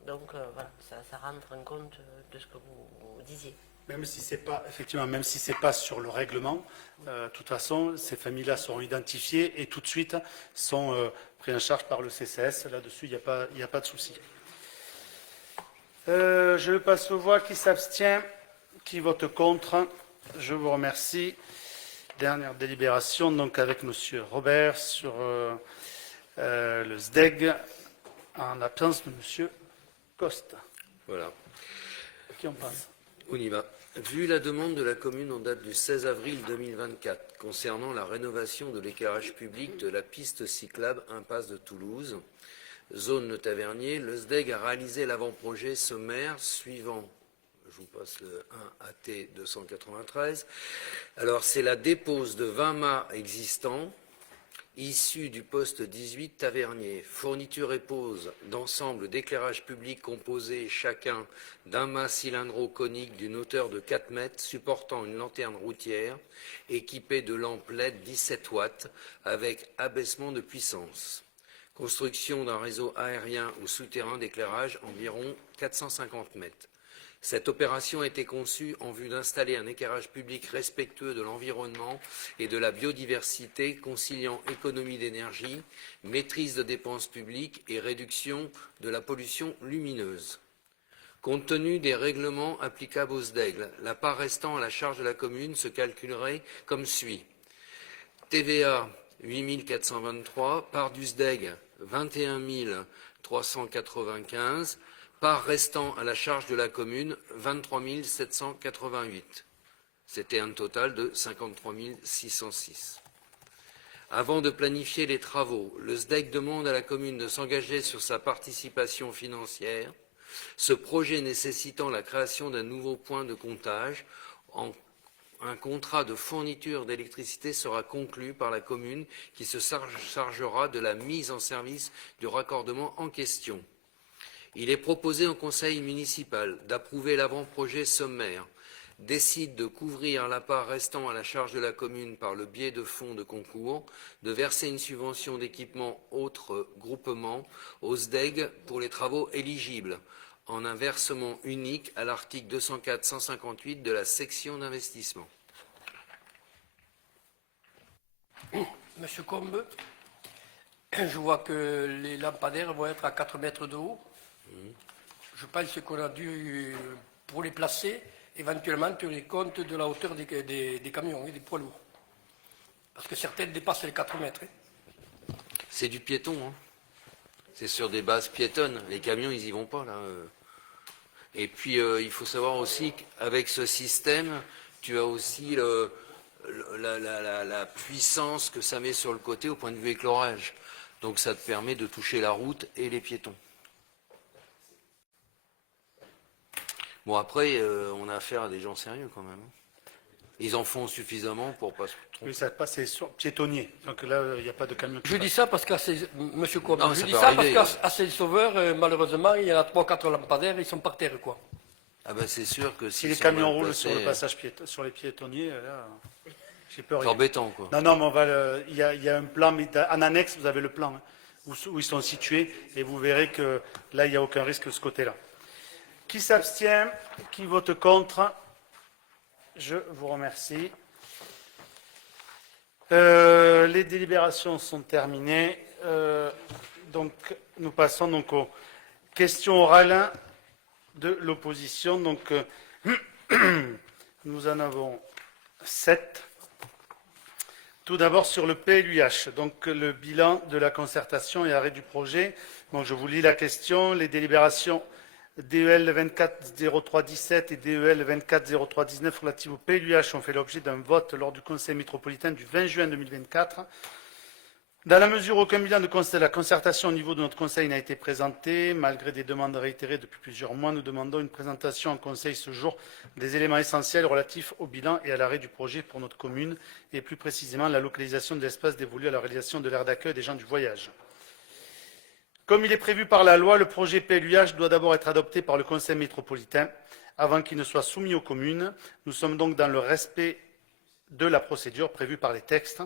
Donc voilà, ça rentre en compte de ce que vous disiez. Même si c'est pas, effectivement, même si c'est pas sur le règlement, de toute façon, ces familles-là seront identifiées et tout de suite sont prises en charge par le CCS. Là-dessus, il n'y a pas de souci. Je passe aux voix. Qui s'abstient, qui vote contre. Je vous remercie. Dernière délibération, donc avec Monsieur Robert sur le SDEG, en absence de Monsieur Coste. Voilà. Qui on passe? On y va. Vu la demande de la commune en date du 16 avril 2024 concernant la rénovation de l'éclairage public de la piste cyclable impasse de Toulouse, zone Le Tavernier, le SDEG a réalisé l'avant-projet sommaire suivant. Je vous passe le 1 AT 293. Alors, c'est la dépose de 20 mâts existants issus du poste 18 Tavernier. Fourniture et pose d'ensemble d'éclairage public composé chacun d'un mât cylindro-conique d'une hauteur de 4 mètres supportant une lanterne routière équipée de lampes LED 17 watts avec abaissement de puissance. Construction d'un réseau aérien ou souterrain d'éclairage environ 450 mètres. Cette opération a été conçue en vue d'installer un éclairage public respectueux de l'environnement et de la biodiversité, conciliant économie d'énergie, maîtrise de dépenses publiques et réduction de la pollution lumineuse. Compte tenu des règlements applicables aux SDEG, la part restant à la charge de la commune se calculerait comme suit. TVA 8 423, part du SDEG 21 395, part restant à la charge de la commune 23 788. C'était un total de 53 606. Avant de planifier les travaux, le SDEC demande à la commune de s'engager sur sa participation financière, ce projet nécessitant la création d'un nouveau point de comptage. Un contrat de fourniture d'électricité sera conclu par la commune qui se chargera de la mise en service du raccordement en question. Il est proposé au conseil municipal d'approuver l'avant-projet sommaire, décide de couvrir la part restant à la charge de la commune par le biais de fonds de concours, de verser une subvention d'équipement autre groupement au SDEG pour les travaux éligibles, en un versement unique à l'article 204-158 de la section d'investissement. Monsieur Combe, je vois que les lampadaires vont être à 4 mètres de haut. Je pense qu'on a dû, pour les placer, éventuellement tenir compte de la hauteur des camions et des poids lourds. Parce que certaines dépassent les 4 mètres. C'est du piéton, hein. C'est sur des bases piétonnes. Les camions, ils y vont pas, là. Et puis, il faut savoir aussi qu'avec ce système, tu as aussi la puissance que ça met sur le côté au point de vue éclairage. Donc, ça te permet de toucher la route et les piétons. Bon, après, on a affaire à des gens sérieux, quand même. Ils en font suffisamment pour pas se tromper. Oui, ça passe sur piétonnier. Donc là, il n'y a pas de camion. Je dis ça parce qu'à ces... Monsieur Combe, Non, je ça dis peut ça arriver. parce qu'à ces sauveurs, malheureusement, il y en a 3-4 lampadaires, ils sont par terre, quoi. Ah ben, c'est sûr que Si les camions roulent sur le passage sur les piétonniers, là, j'ai peur. C'est embêtant, quoi. Non, mais on va il y a un plan, mais en annexe, vous avez le plan, hein, où ils sont situés, et vous verrez que là, il n'y a aucun risque de ce côté-là. Qui s'abstient? Qui vote contre? Je vous remercie. Les délibérations sont terminées. Donc, nous passons donc aux questions orales de l'opposition. Donc, nous en avons 7. Tout d'abord sur le PLUH, donc le bilan de la concertation et arrêt du projet. Donc, je vous lis la question. Les délibérations DEL 240317 et DEL 240319 relatives au PLUH ont fait l'objet d'un vote lors du Conseil métropolitain du 20 juin 2024. Dans la mesure où aucun bilan de la concertation au niveau de notre Conseil n'a été présenté, malgré des demandes réitérées depuis plusieurs mois, nous demandons une présentation en Conseil ce jour des éléments essentiels relatifs au bilan et à l'arrêt du projet pour notre commune, et plus précisément la localisation de l'espace dévolu à la réalisation de l'aire d'accueil des gens du voyage. Comme il est prévu par la loi, le projet PLUH doit d'abord être adopté par le Conseil métropolitain avant qu'il ne soit soumis aux communes. Nous sommes donc dans le respect de la procédure prévue par les textes.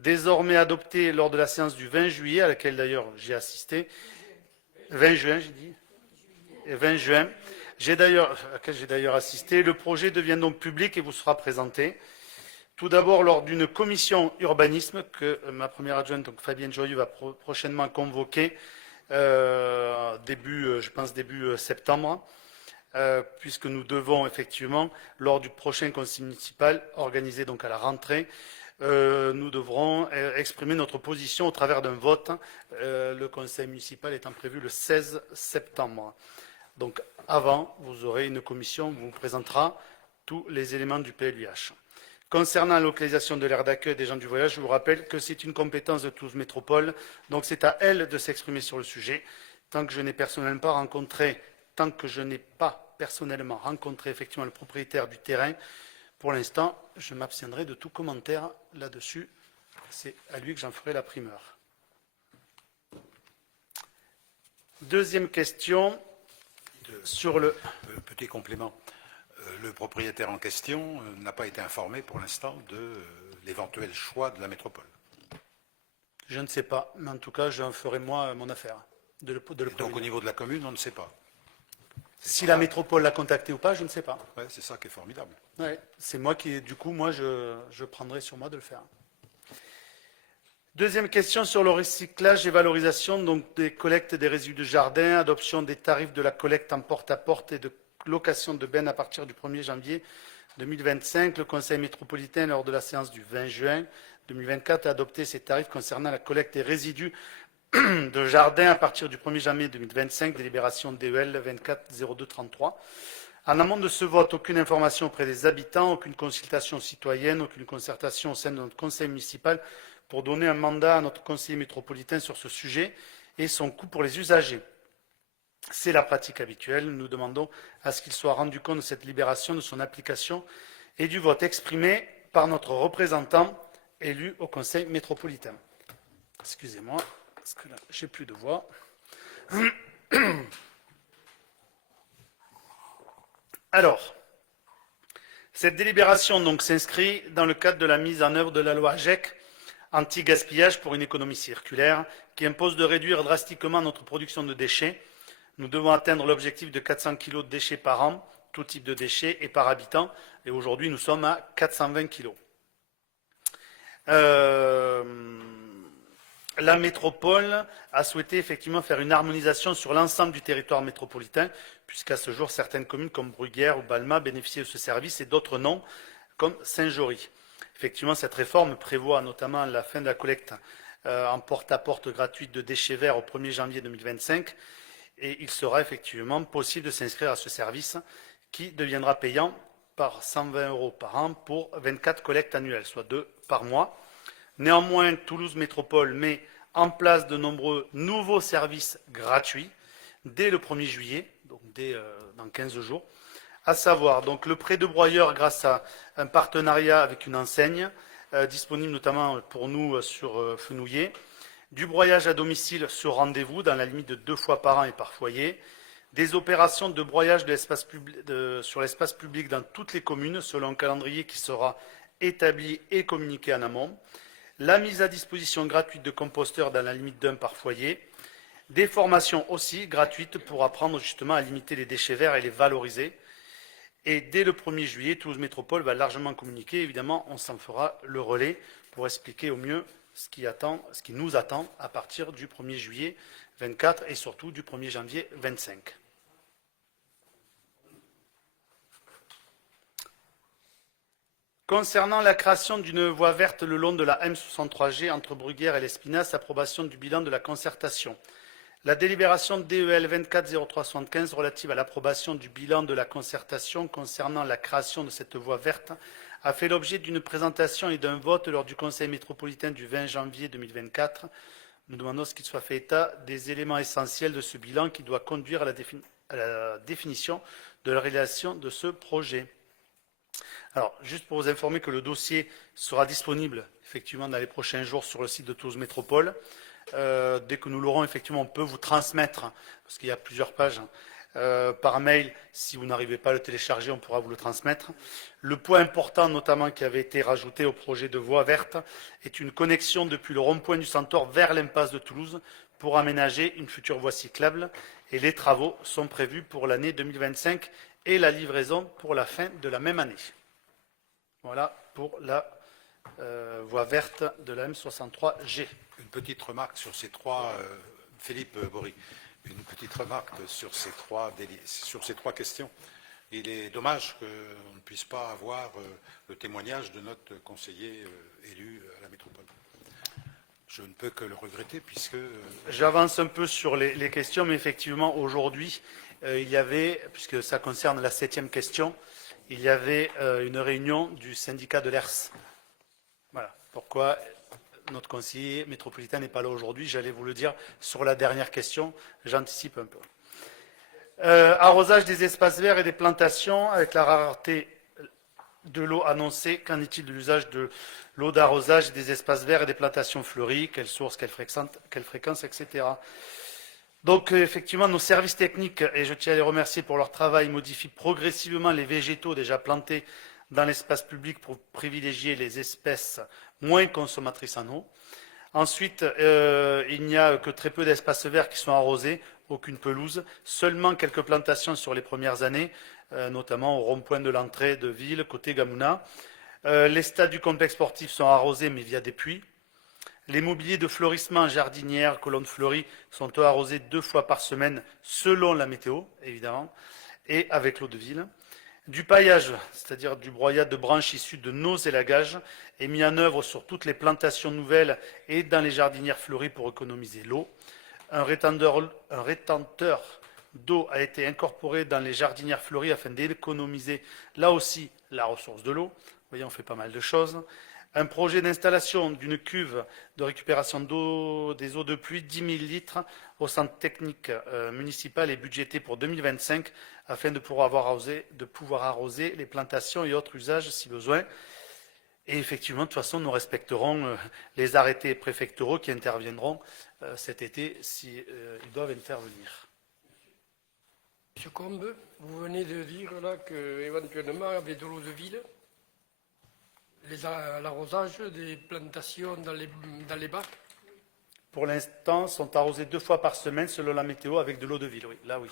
Désormais adopté lors de la séance du 20 juillet, à laquelle d'ailleurs j'ai assisté, 20 juin, j'ai dit, 20 juin, à laquelle j'ai d'ailleurs assisté, le projet devient donc public et vous sera présenté. Tout d'abord lors d'une commission urbanisme que ma première adjointe, donc Fabienne Joyeux, va prochainement convoquer, début septembre, puisque nous devons effectivement, lors du prochain conseil municipal, organisé donc à la rentrée, nous devrons exprimer notre position au travers d'un vote, le conseil municipal étant prévu le 16 septembre. Donc avant, vous aurez une commission qui vous présentera tous les éléments du PLUH. Concernant la localisation de l'aire d'accueil des gens du voyage, je vous rappelle que c'est une compétence de Toulouse Métropole, donc c'est à elle de s'exprimer sur le sujet. Tant que je n'ai pas personnellement rencontré effectivement le propriétaire du terrain, pour l'instant, je m'abstiendrai de tout commentaire là-dessus. C'est à lui que j'en ferai la primeur. Deuxième question sur le... Petit complément. Le propriétaire en question n'a pas été informé pour l'instant de l'éventuel choix de la métropole. Je ne sais pas, mais en tout cas, j'en ferai moi mon affaire. Donc au niveau de la commune, on ne sait pas. Si la métropole l'a contacté ou pas, je ne sais pas. Ouais, c'est ça qui est formidable. Ouais, c'est moi qui, du coup, je prendrai sur moi de le faire. Deuxième question sur le recyclage et valorisation donc des collectes des résidus de jardin, adoption des tarifs de la collecte en porte-à-porte et de location de bennes à partir du 1er janvier 2025. Le Conseil métropolitain, lors de la séance du 20 juin 2024, a adopté ces tarifs concernant la collecte des résidus de jardin à partir du 1er janvier 2025, délibération DEL 240233. En amont de ce vote, aucune information auprès des habitants, aucune consultation citoyenne, aucune concertation au sein de notre conseil municipal pour donner un mandat à notre conseiller métropolitain sur ce sujet et son coût pour les usagers. C'est la pratique habituelle. Nous demandons à ce qu'il soit rendu compte de cette libération, de son application et du vote exprimé par notre représentant élu au conseil métropolitain. Excusez-moi, parce que là, j'ai plus de voix. Alors, cette délibération donc s'inscrit dans le cadre de la mise en œuvre de la loi AGEC anti-gaspillage pour une économie circulaire qui impose de réduire drastiquement notre production de déchets. Nous devons atteindre l'objectif de 400 kg de déchets par an, tout type de déchets et par habitant. Et aujourd'hui, nous sommes à 420 kg. La métropole a souhaité effectivement faire une harmonisation sur l'ensemble du territoire métropolitain, puisqu'à ce jour, certaines communes comme Bruguière ou Balma bénéficient de ce service et d'autres non, comme Saint-Jory. Effectivement, cette réforme prévoit notamment la fin de la collecte en porte-à-porte gratuite de déchets verts au 1er janvier 2025. Et il sera effectivement possible de s'inscrire à ce service qui deviendra payant par 120 € par an pour 24 collectes annuelles, soit 2 par mois. Néanmoins, Toulouse Métropole met en place de nombreux nouveaux services gratuits dès le 1er juillet, donc dans 15 jours, à savoir donc le prêt de broyeur grâce à un partenariat avec une enseigne, disponible notamment pour nous sur Fenouillet, du broyage à domicile sur rendez-vous dans la limite de 2 fois par an et par foyer, des opérations de broyage sur l'espace public dans toutes les communes selon un calendrier qui sera établi et communiqué en amont, la mise à disposition gratuite de composteurs dans la limite d'1 par foyer, des formations aussi gratuites pour apprendre justement à limiter les déchets verts et les valoriser. Et dès le 1er juillet, Toulouse Métropole va largement communiquer. Évidemment, on s'en fera le relais pour expliquer au mieux ce qui nous attend à partir du 1er juillet 24 et surtout du 1er janvier 25. Concernant la création d'une voie verte le long de la M63G entre Bruguière et l'Espinasse, approbation du bilan de la concertation. La délibération DEL 240375 relative à l'approbation du bilan de la concertation concernant la création de cette voie verte a fait l'objet d'une présentation et d'un vote lors du Conseil métropolitain du 20 janvier 2024. Nous demandons qu'il soit fait état des éléments essentiels de ce bilan qui doit conduire à la définition de la réalisation de ce projet. Alors, juste pour vous informer que le dossier sera disponible effectivement dans les prochains jours sur le site de Toulouse Métropole. Dès que nous l'aurons, effectivement, on peut vous transmettre, parce qu'il y a plusieurs pages, par mail. Si vous n'arrivez pas à le télécharger, on pourra vous le transmettre. Le point important, notamment, qui avait été rajouté au projet de voie verte, est une connexion depuis le rond-point du Centaure vers l'impasse de Toulouse pour aménager une future voie cyclable. Et les travaux sont prévus pour l'année 2025 et la livraison pour la fin de la même année. Voilà pour la voie verte de la M63G. Une petite remarque sur ces trois, Philippe Bory, une petite remarque sur ces trois questions. Il est dommage qu'on ne puisse pas avoir le témoignage de notre conseiller élu à la métropole. Je ne peux que le regretter puisque... J'avance un peu sur les questions, mais effectivement, aujourd'hui, il y avait, puisque ça concerne la 7e question, il y avait une réunion du syndicat de l'ERS. Voilà pourquoi notre conseiller métropolitain n'est pas là aujourd'hui. J'allais vous le dire sur la dernière question, j'anticipe un peu. Arrosage des espaces verts et des plantations, avec la rareté de l'eau annoncée, qu'en est-il de l'usage de l'eau d'arrosage des espaces verts et des plantations fleuries, quelle source, quelle fréquence, etc. Donc effectivement, nos services techniques, et je tiens à les remercier pour leur travail, modifient progressivement les végétaux déjà plantés dans l'espace public pour privilégier les espèces moins consommatrices en eau. Ensuite, il n'y a que très peu d'espaces verts qui sont arrosés, aucune pelouse, seulement quelques plantations sur les premières années, notamment au rond-point de l'entrée de ville, côté Gamouna. Les stades du complexe sportif sont arrosés, mais via des puits. Les mobiliers de fleurissement, jardinières, colonnes fleuries sont arrosés 2 fois par semaine, selon la météo, évidemment, et avec l'eau de ville. Du paillage, c'est-à-dire du broyat de branches issues de nos élagages, est mis en œuvre sur toutes les plantations nouvelles et dans les jardinières fleuries pour économiser l'eau. Un rétenteur d'eau a été incorporé dans les jardinières fleuries afin d'économiser là aussi la ressource de l'eau. Vous voyez, on fait pas mal de choses. Un projet d'installation d'une cuve de récupération des eaux de pluie, 10 000 litres, au centre technique municipal est budgété pour 2025 afin de pouvoir arroser les plantations et autres usages si besoin. Et effectivement, de toute façon, nous respecterons les arrêtés préfectoraux qui interviendront cet été s'ils doivent intervenir. Monsieur Combe, vous venez de dire là qu'éventuellement, avec de l'eau de ville, l'arrosage des plantations dans les bacs. Pour l'instant, sont arrosés 2 fois par semaine selon la météo avec de l'eau de ville. Oui, là oui.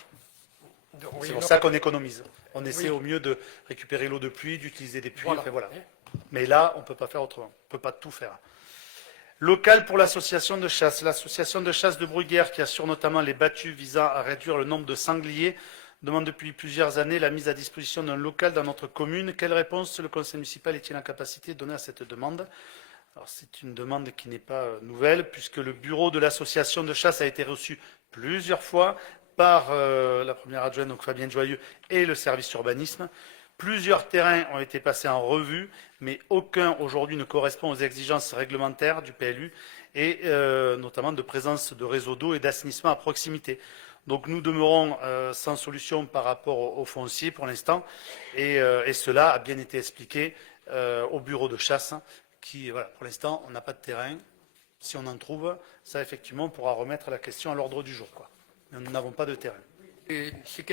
C'est pour ça qu'on économise. On essaie au mieux de récupérer l'eau de pluie, d'utiliser des puits. Voilà. Enfin, voilà. Mais là, on ne peut pas faire autrement. On ne peut pas tout faire. Local pour l'association de chasse. L'association de chasse de Bruguière, qui assure notamment les battues visant à réduire le nombre de sangliers, demande depuis plusieurs années la mise à disposition d'un local dans notre commune. Quelle réponse le conseil municipal est-il en capacité de donner à cette demande? Alors, c'est une demande qui n'est pas nouvelle, puisque le bureau de l'association de chasse a été reçu plusieurs fois par la première adjointe, donc Fabienne Joyeux, et le service urbanisme. Plusieurs terrains ont été passés en revue, mais aucun aujourd'hui ne correspond aux exigences réglementaires du PLU, et notamment de présence de réseaux d'eau et d'assainissement à proximité. Donc nous demeurons sans solution par rapport au foncier pour l'instant, et cela a bien été expliqué au bureau de chasse, qui, voilà, pour l'instant, on n'a pas de terrain. Si on en trouve, ça effectivement, on pourra remettre la question à l'ordre du jour, quoi. Mais nous n'avons pas de terrain. Et c'est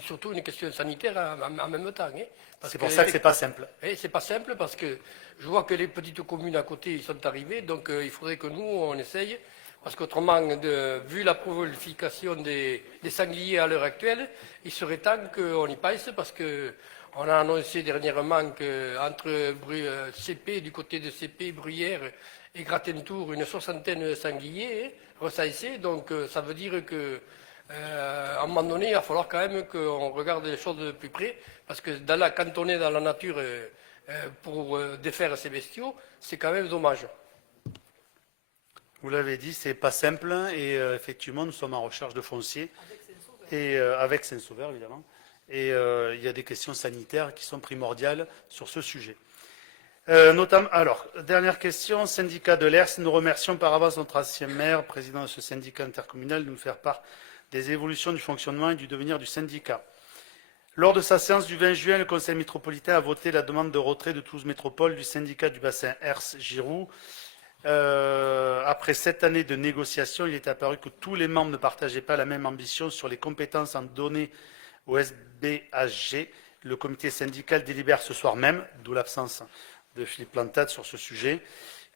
surtout une question sanitaire en même temps. Hein, c'est pour ça que ce n'est pas simple. C'est pas simple parce que je vois que les petites communes à côté ils sont arrivées, donc il faudrait que nous, on essaye. Parce qu'autrement, vu la prolification des sangliers à l'heure actuelle, il serait temps qu'on y pense parce qu'on a annoncé dernièrement qu'entre CP, du côté de CP, Bruyères et Gratentour, une 60aine de sangliers recensés. Donc ça veut dire qu'à un moment donné, il va falloir quand même qu'on regarde les choses de plus près parce que quand on est dans la nature pour défaire ces bestiaux, c'est quand même dommage. Vous l'avez dit, c'est pas simple et effectivement, nous sommes en recherche de foncier et avec Saint-Sauveur évidemment. Et il y a des questions sanitaires qui sont primordiales sur ce sujet. Notamment, alors, dernière question, syndicat de l'ERS. Nous remercions par avance notre ancien maire, président de ce syndicat intercommunal, de nous faire part des évolutions du fonctionnement et du devenir du syndicat. Lors de sa séance du 20 juin, le conseil métropolitain a voté la demande de retrait de Toulouse Métropole du syndicat du bassin Hers-Giroux. Après 7 années de négociations, il est apparu que tous les membres ne partageaient pas la même ambition sur les compétences en données au SBHG. Le comité syndical délibère ce soir même, d'où l'absence de Philippe Plantade sur ce sujet.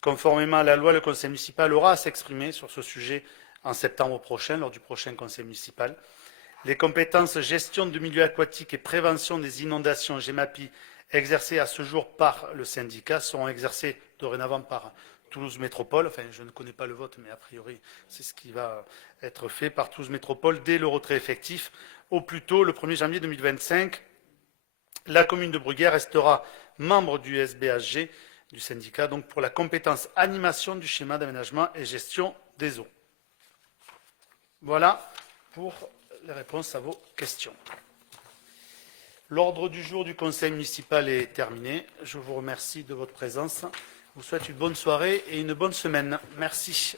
Conformément à la loi, le conseil municipal aura à s'exprimer sur ce sujet en septembre prochain, lors du prochain conseil municipal. Les compétences gestion du milieu aquatique et prévention des inondations GEMAPI exercées à ce jour par le syndicat seront exercées dorénavant par Toulouse Métropole. Enfin, je ne connais pas le vote, mais a priori, c'est ce qui va être fait par Toulouse Métropole dès le retrait effectif. Au plus tôt, le 1er janvier 2025, la commune de Bruguière restera membre du SBHG, du syndicat, donc pour la compétence animation du schéma d'aménagement et gestion des eaux. Voilà pour les réponses à vos questions. L'ordre du jour du conseil municipal est terminé. Je vous remercie de votre présence. Je vous souhaite une bonne soirée et une bonne semaine. Merci.